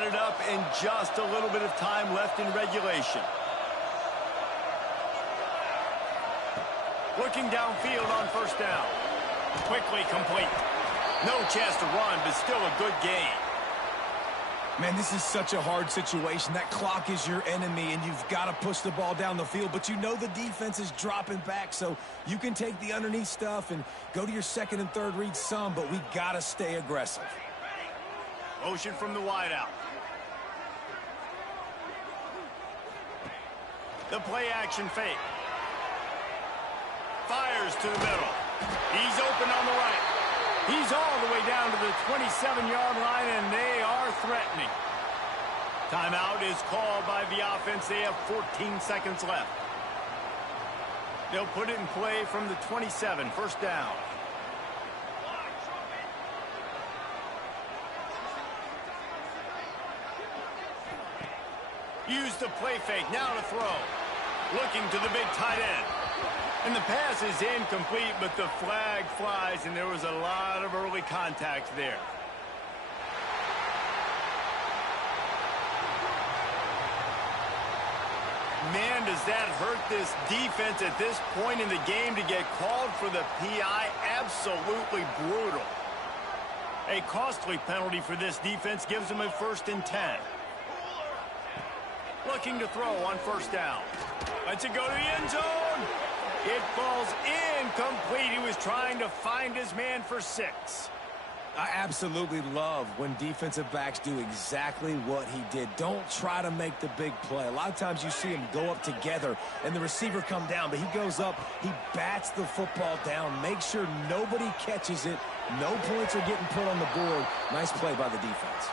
tied it up in just a little bit of time left in regulation. Looking downfield on first down. Quickly complete. No chance to run, but still a good gain. Man, this is such a hard situation. That clock is your enemy, and you've got to push the ball down the field. But you know the defense is dropping back, so you can take the underneath stuff and go to your second and third read some, but we got to stay aggressive. Motion from the wideout. The play action fake. Fires to the middle. He's open on the right. He's all the way down to the 27-yard line, and they are threatening. Timeout is called by the offense. They have 14 seconds left. They'll put it in play from the 27, first down. Use the play fake, now to throw. Looking to the big tight end. And the pass is incomplete, but the flag flies, and there was a lot of early contact there. Man, does that hurt this defense at this point in the game to get called for the PI. Absolutely brutal. A costly penalty for this defense gives them a 1st and 10. Looking to throw on first down. Lets it go to the end zone. It falls incomplete. He was trying to find his man for 6. I absolutely love when defensive backs do exactly what he did. Don't try to make the big play. A lot of times you see him go up together and the receiver come down, but he goes up, he bats the football down, makes sure nobody catches it, no points are getting put on the board. Nice play by the defense.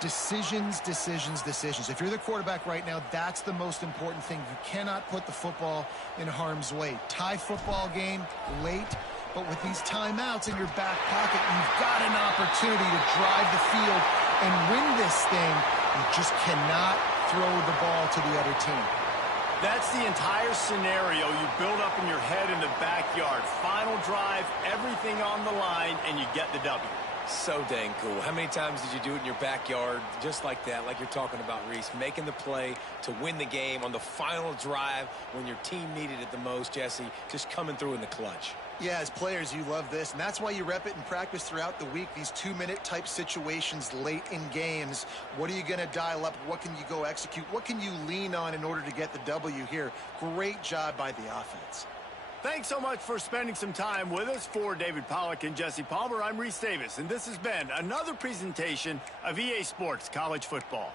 Decisions, decisions, decisions. If you're the quarterback right now, that's the most important thing. You cannot put the football in harm's way. Tie football game late, but with these timeouts in your back pocket, you've got an opportunity to drive the field and win this thing. You just cannot throw the ball to the other team. That's the entire scenario you build up in your head in the backyard. Final drive, everything on the line, and you get the W. So dang cool. How many times did you do it in your backyard just like that, like you're talking about, Reese, making the play to win the game on the final drive when your team needed it the most, Jesse, just coming through in the clutch. Yeah, as players, you love this, and that's why you rep it in practice throughout the week, these 2-minute type situations late in games. What are you going to dial up? What can you go execute? What can you lean on in order to get the W here? Great job by the offense. Thanks so much for spending some time with us. For David Pollack and Jesse Palmer, I'm Reese Davis, and this has been another presentation of EA Sports College Football.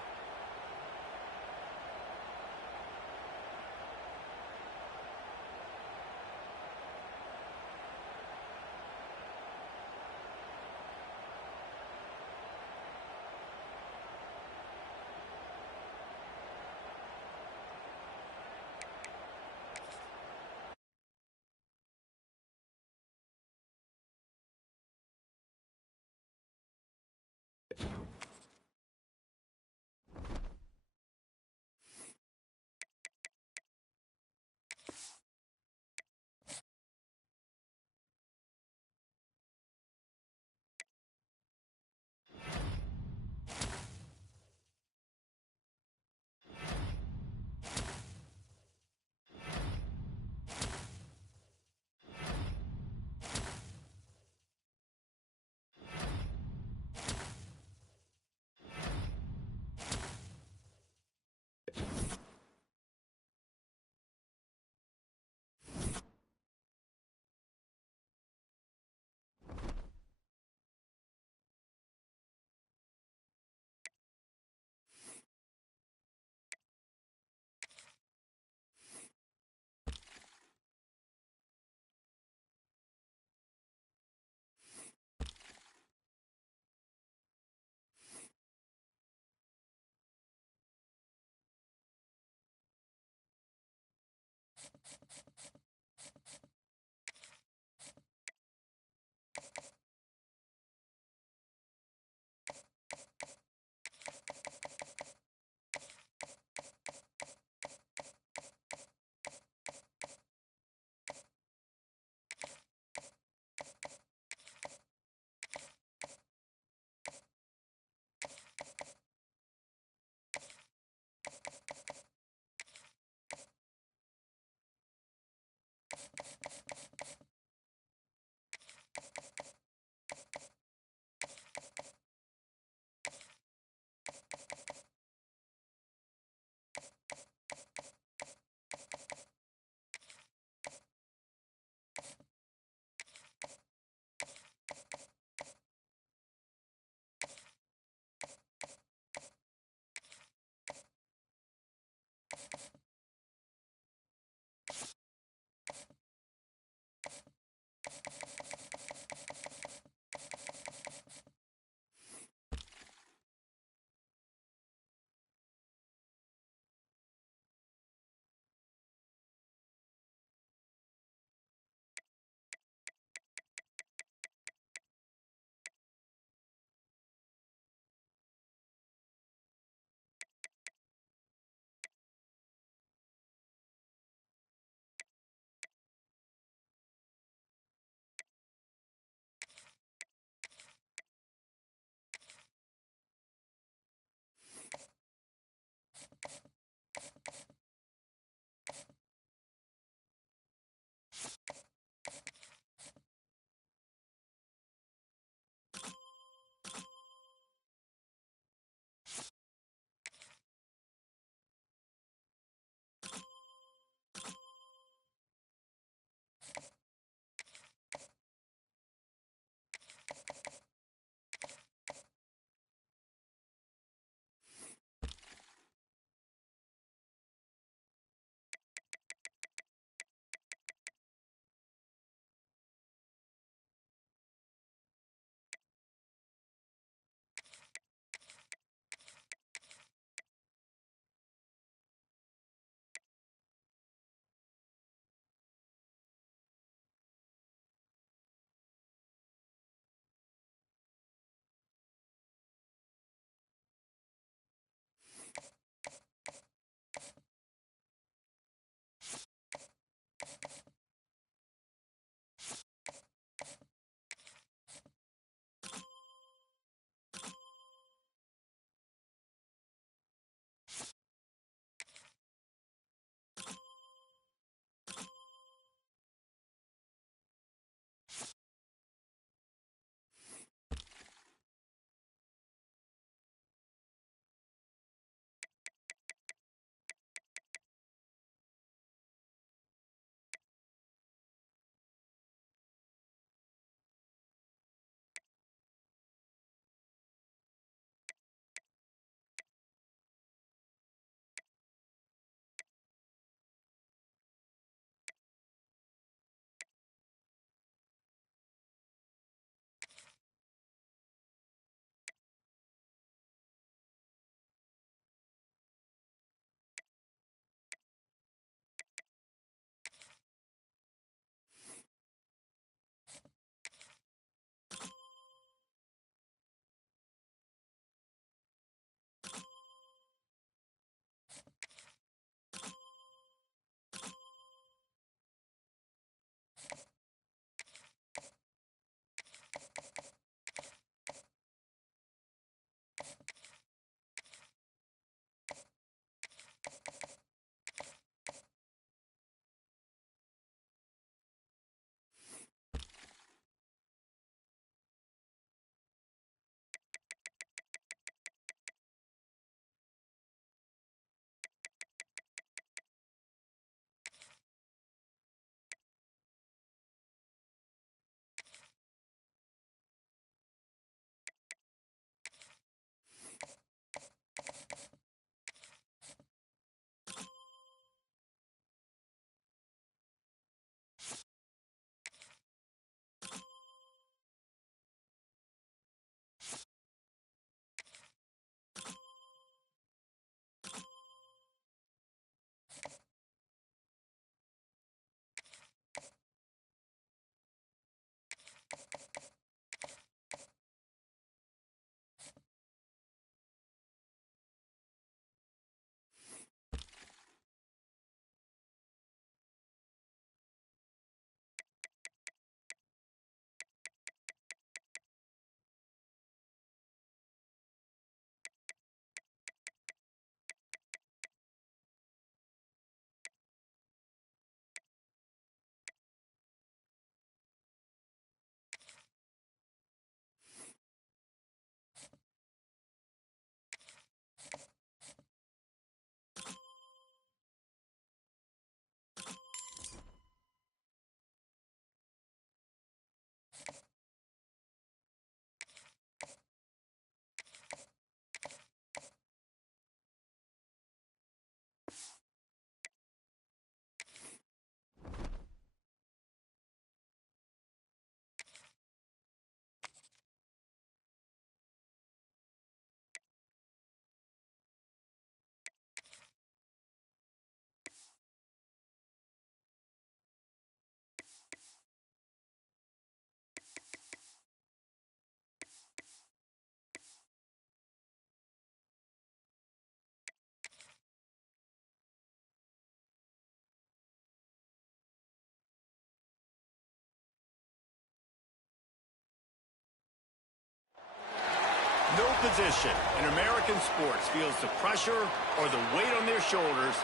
No position in American sports feels the pressure or the weight on their shoulders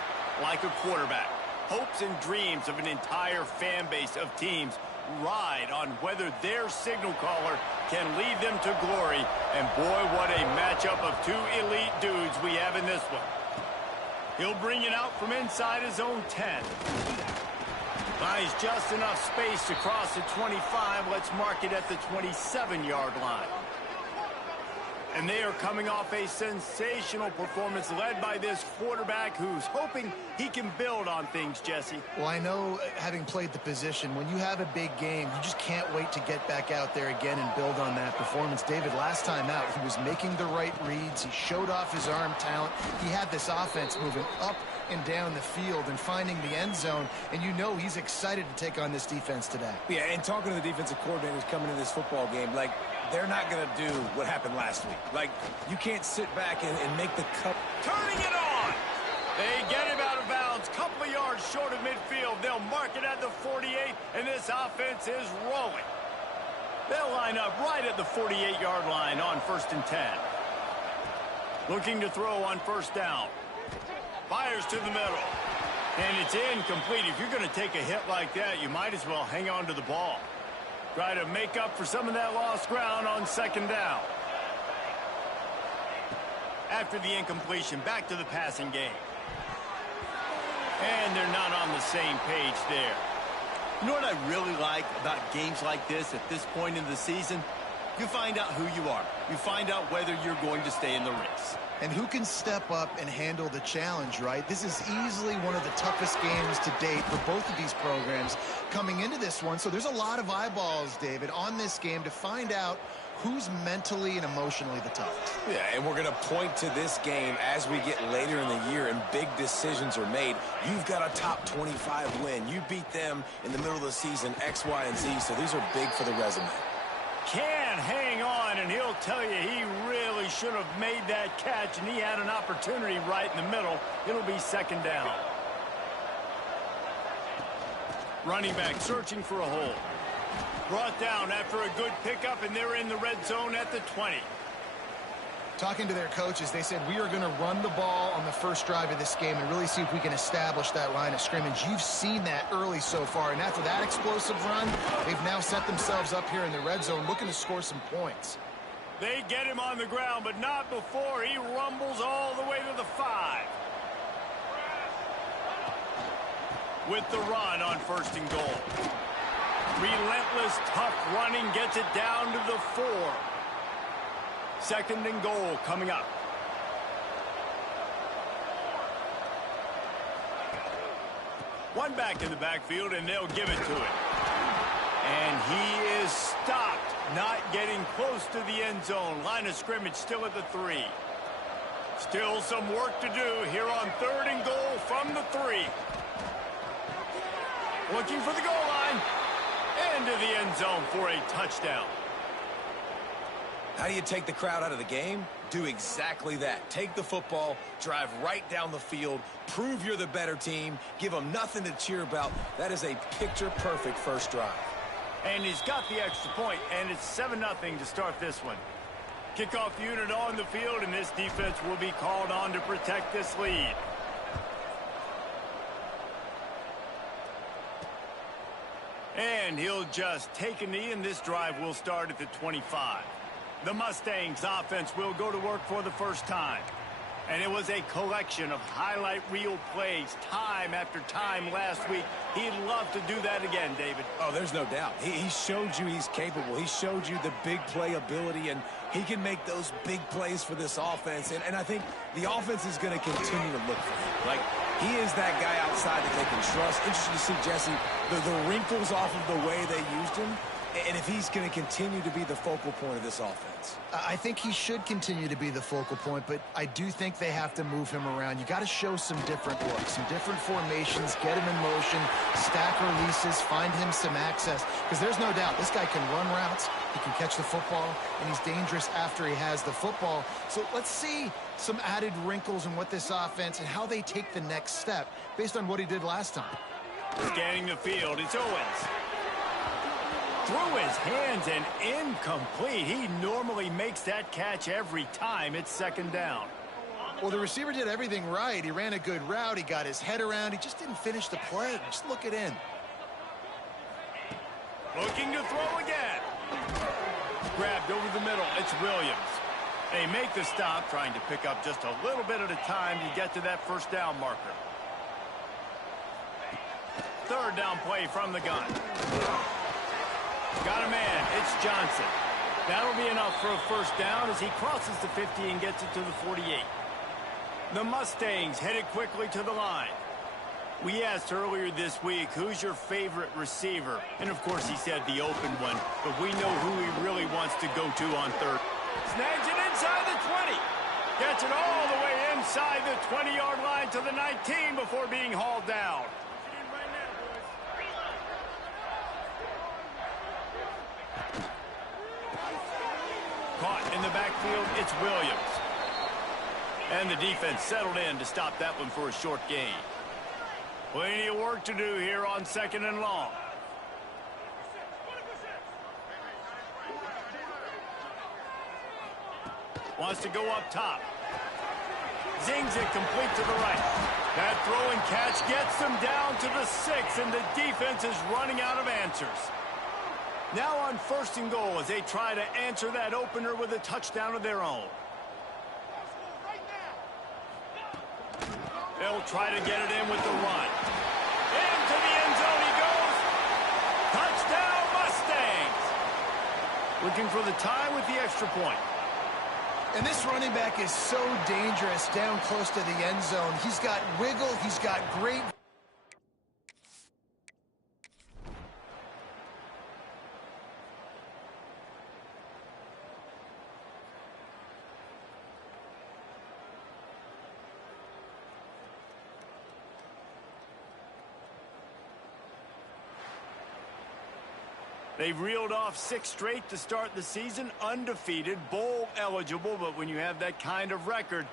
like a quarterback. Hopes and dreams of an entire fan base of teams ride on whether their signal caller can lead them to glory. And boy, what a matchup of two elite dudes we have in this one. He'll bring it out from inside his own 10. Buys just enough space to cross the 25. Let's mark it at the 27-yard line. And they are coming off a sensational performance led by this quarterback who's hoping he can build on things, Jesse. Well, I know, having played the position, when you have a big game, you just can't wait to get back out there again and build on that performance. David, last time out, he was making the right reads. He showed off his arm talent. He had this offense moving up and down the field and finding the end zone, and you know he's excited to take on this defense today. Yeah, and talking to the defensive coordinators coming into this football game, like, they're not going to do what happened last week. Like, you can't sit back and make the cut. Turning it on. They get him out of bounds, couple of yards short of midfield. They'll mark it at the 48, and this offense is rolling. They'll line up right at the 48-yard line on 1st and 10. Looking to throw on 1st down. Fires to the middle. And it's incomplete. If you're going to take a hit like that, you might as well hang on to the ball. Try to make up for some of that lost ground on 2nd down. After the incompletion, back to the passing game. And they're not on the same page there. You know what I really like about games like this at this point in the season? You find out who you are. You find out whether you're going to stay in the race. And who can step up and handle the challenge, right? This is easily one of the toughest games to date for both of these programs coming into this one. So there's a lot of eyeballs, David, on this game to find out who's mentally and emotionally the toughest. Yeah, and we're going to point to this game as we get later in the year and big decisions are made. You've got a top 25 win. You beat them in the middle of the season, X, Y, and Z, so these are big for the resume. Can hang on, and he'll tell you he really should have made that catch, and he had an opportunity right in the middle. It'll be 2nd down. Running back searching for a hole. Brought down after a good pickup, and they're in the red zone at the 20. Talking to their coaches, they said, we are going to run the ball on the first drive of this game and really see if we can establish that line of scrimmage. You've seen that early so far, and after that explosive run, they've now set themselves up here in the red zone looking to score some points. They get him on the ground, but not before he rumbles all the way to the 5. With the run on 1st and goal. Relentless, tough running gets it down to the 4. 2nd and goal coming up. One back in the backfield, and they'll give it to him. And he is stopped, not getting close to the end zone. Line of scrimmage still at the 3. Still some work to do here on 3rd and goal from the 3. Looking for the goal line. Into the end zone for a touchdown. How do you take the crowd out of the game? Do exactly that. Take the football, drive right down the field, prove you're the better team, give them nothing to cheer about. That is a picture-perfect first drive. And he's got the extra point, and it's 7-0 to start this one. Kickoff unit on the field, and this defense will be called on to protect this lead. And he'll just take a knee, and this drive will start at the 25. The Mustangs offense will go to work for the first time. And it was a collection of highlight reel plays time after time last week. He'd love to do that again, David. Oh, there's no doubt. He showed you he's capable. He showed you the big play ability, and he can make those big plays for this offense. And I think the offense is going to continue to look for him. Like, he is that guy outside that they can trust. Interesting to see, Jesse, the wrinkles off of the way they used him. And if he's going to continue to be the focal point of this offense. I think he should continue to be the focal point, but I do think they have to move him around. You got to show some different looks, some different formations, get him in motion, stack releases, find him some access. Because there's no doubt this guy can run routes, he can catch the football, and he's dangerous after he has the football. So let's see some added wrinkles in what this offense and how they take the next step based on what he did last time. Scanning the field, it's Owens. through his hands and incomplete. He normally makes that catch every time. It's second down. Well, the receiver did everything right. He ran a good route. He got his head around. He just didn't finish the play. Just look it in. Looking to throw again. Grabbed over the middle. It's Williams. They make the stop, trying to pick up just a little bit at a time to get to that first down marker. Third down play from the gun. Got a man. It's Johnson. That'll be enough for a first down as he crosses the 50 and gets it to the 48. The Mustangs headed quickly to the line. We asked earlier this week, who's your favorite receiver? And, of course, he said the open one, but we know who he really wants to go to on third. Snags it inside the 20. Gets it all the way inside the 20-yard line to the 19 before being hauled down. Caught in the backfield, it's Williams. And the defense settled in to stop that one for a short gain. Plenty of work to do here on second and long. Wants to go up top. Zings it complete to the right. That throw and catch gets them down to the 6, and the defense is running out of answers. Now on first and goal as they try to answer that opener with a touchdown of their own. They'll try to get it in with the run. Into the end zone he goes. Touchdown, Mustangs. Looking for the tie with the extra point. And this running back is so dangerous down close to the end zone. He's got wiggle. He's got great... They've reeled off 6 straight to start the season, undefeated, bowl eligible, but when you have that kind of record,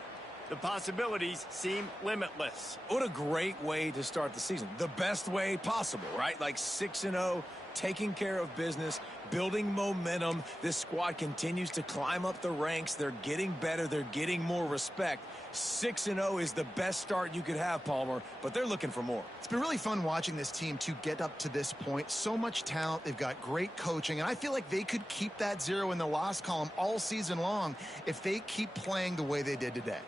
the possibilities seem limitless. What a great way to start the season. The best way possible, right? Like 6-0, taking care of business, building momentum. This squad continues to climb up the ranks. They're getting better. They're getting more respect. 6-0 is the best start you could have, Palmer, but they're looking for more. It's been really fun watching this team to get up to this point. So much talent. They've got great coaching, and I feel like they could keep that 0 in the loss column all season long if they keep playing the way they did today.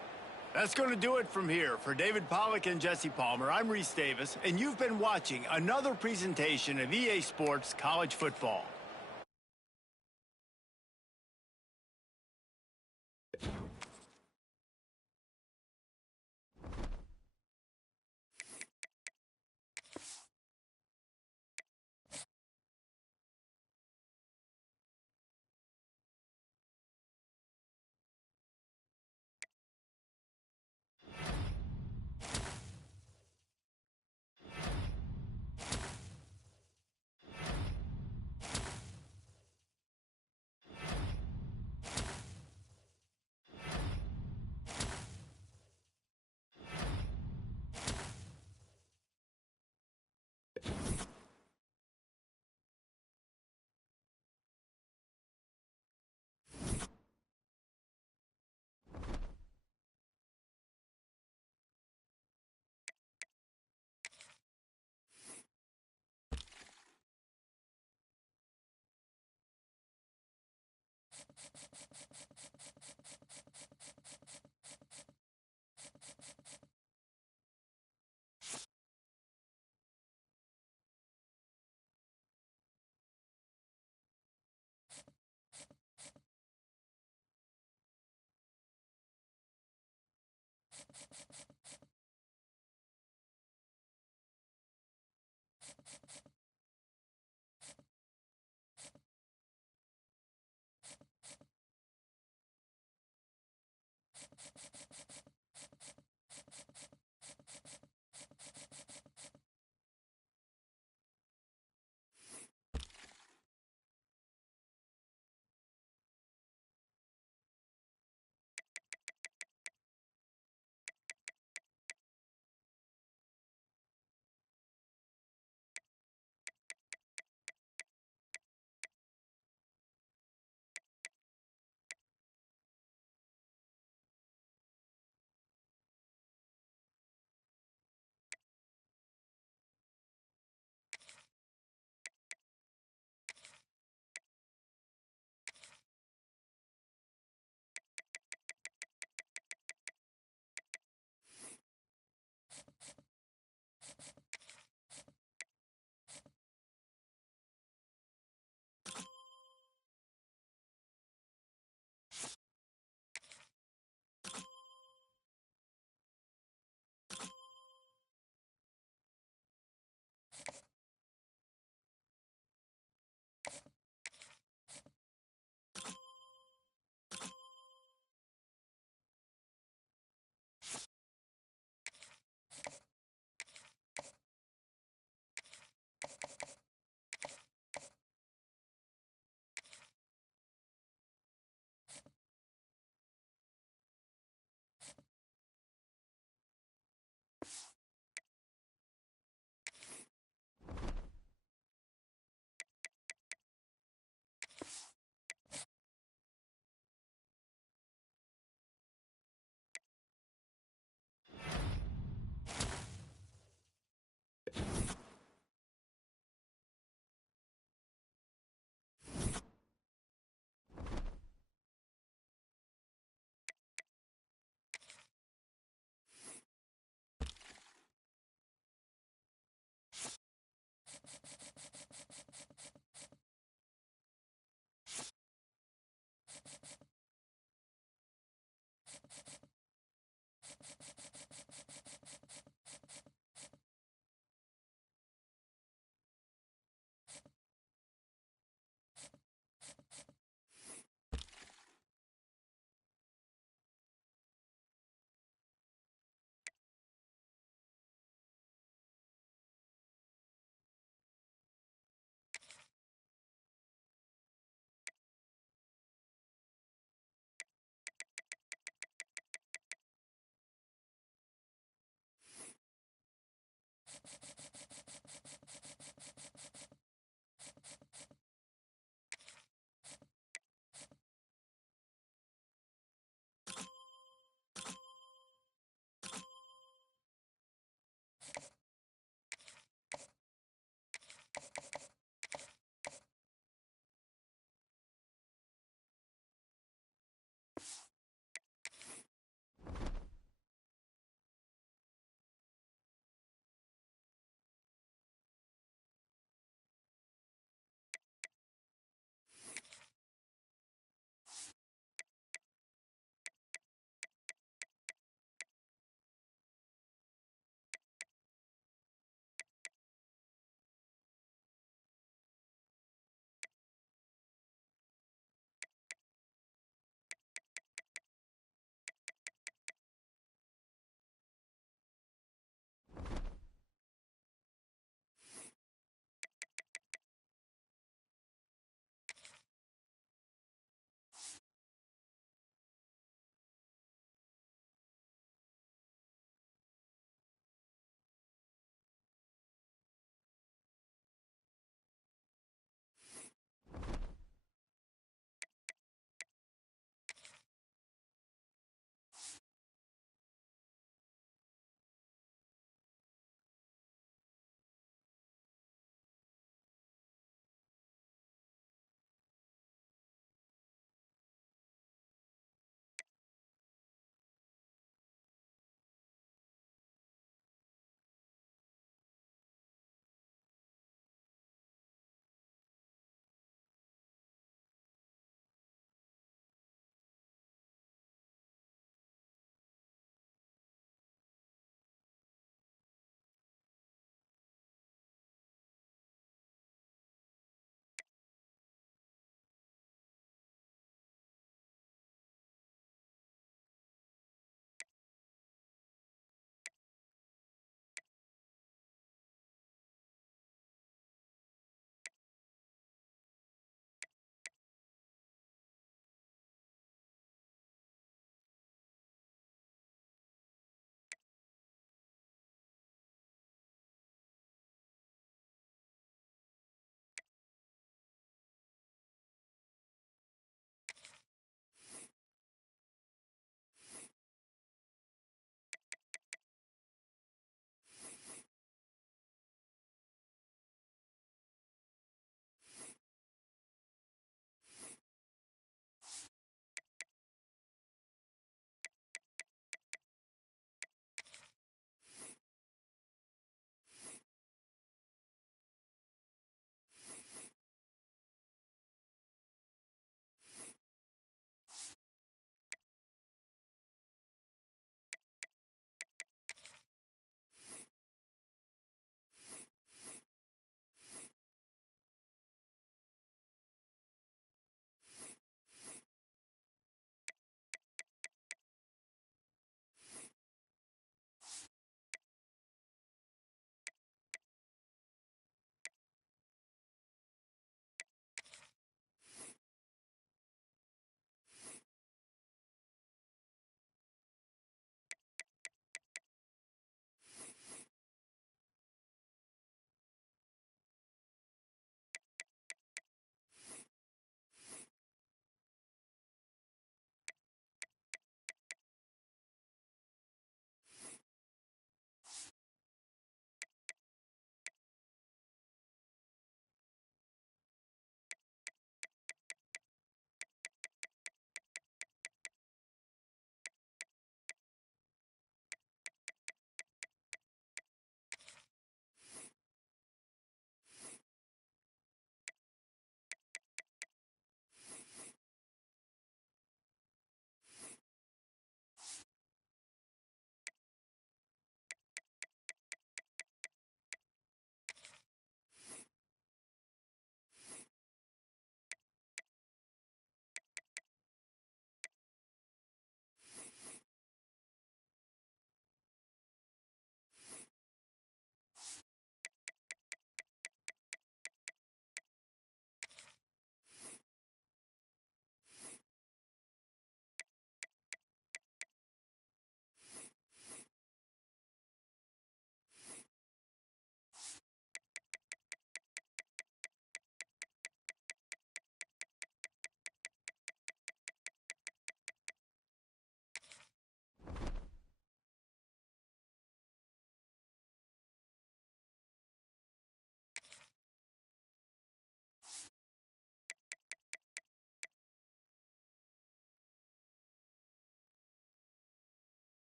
That's going to do it from here. For David Pollack and Jesse Palmer, I'm Reese Davis, and you've been watching another presentation of EA Sports College Football.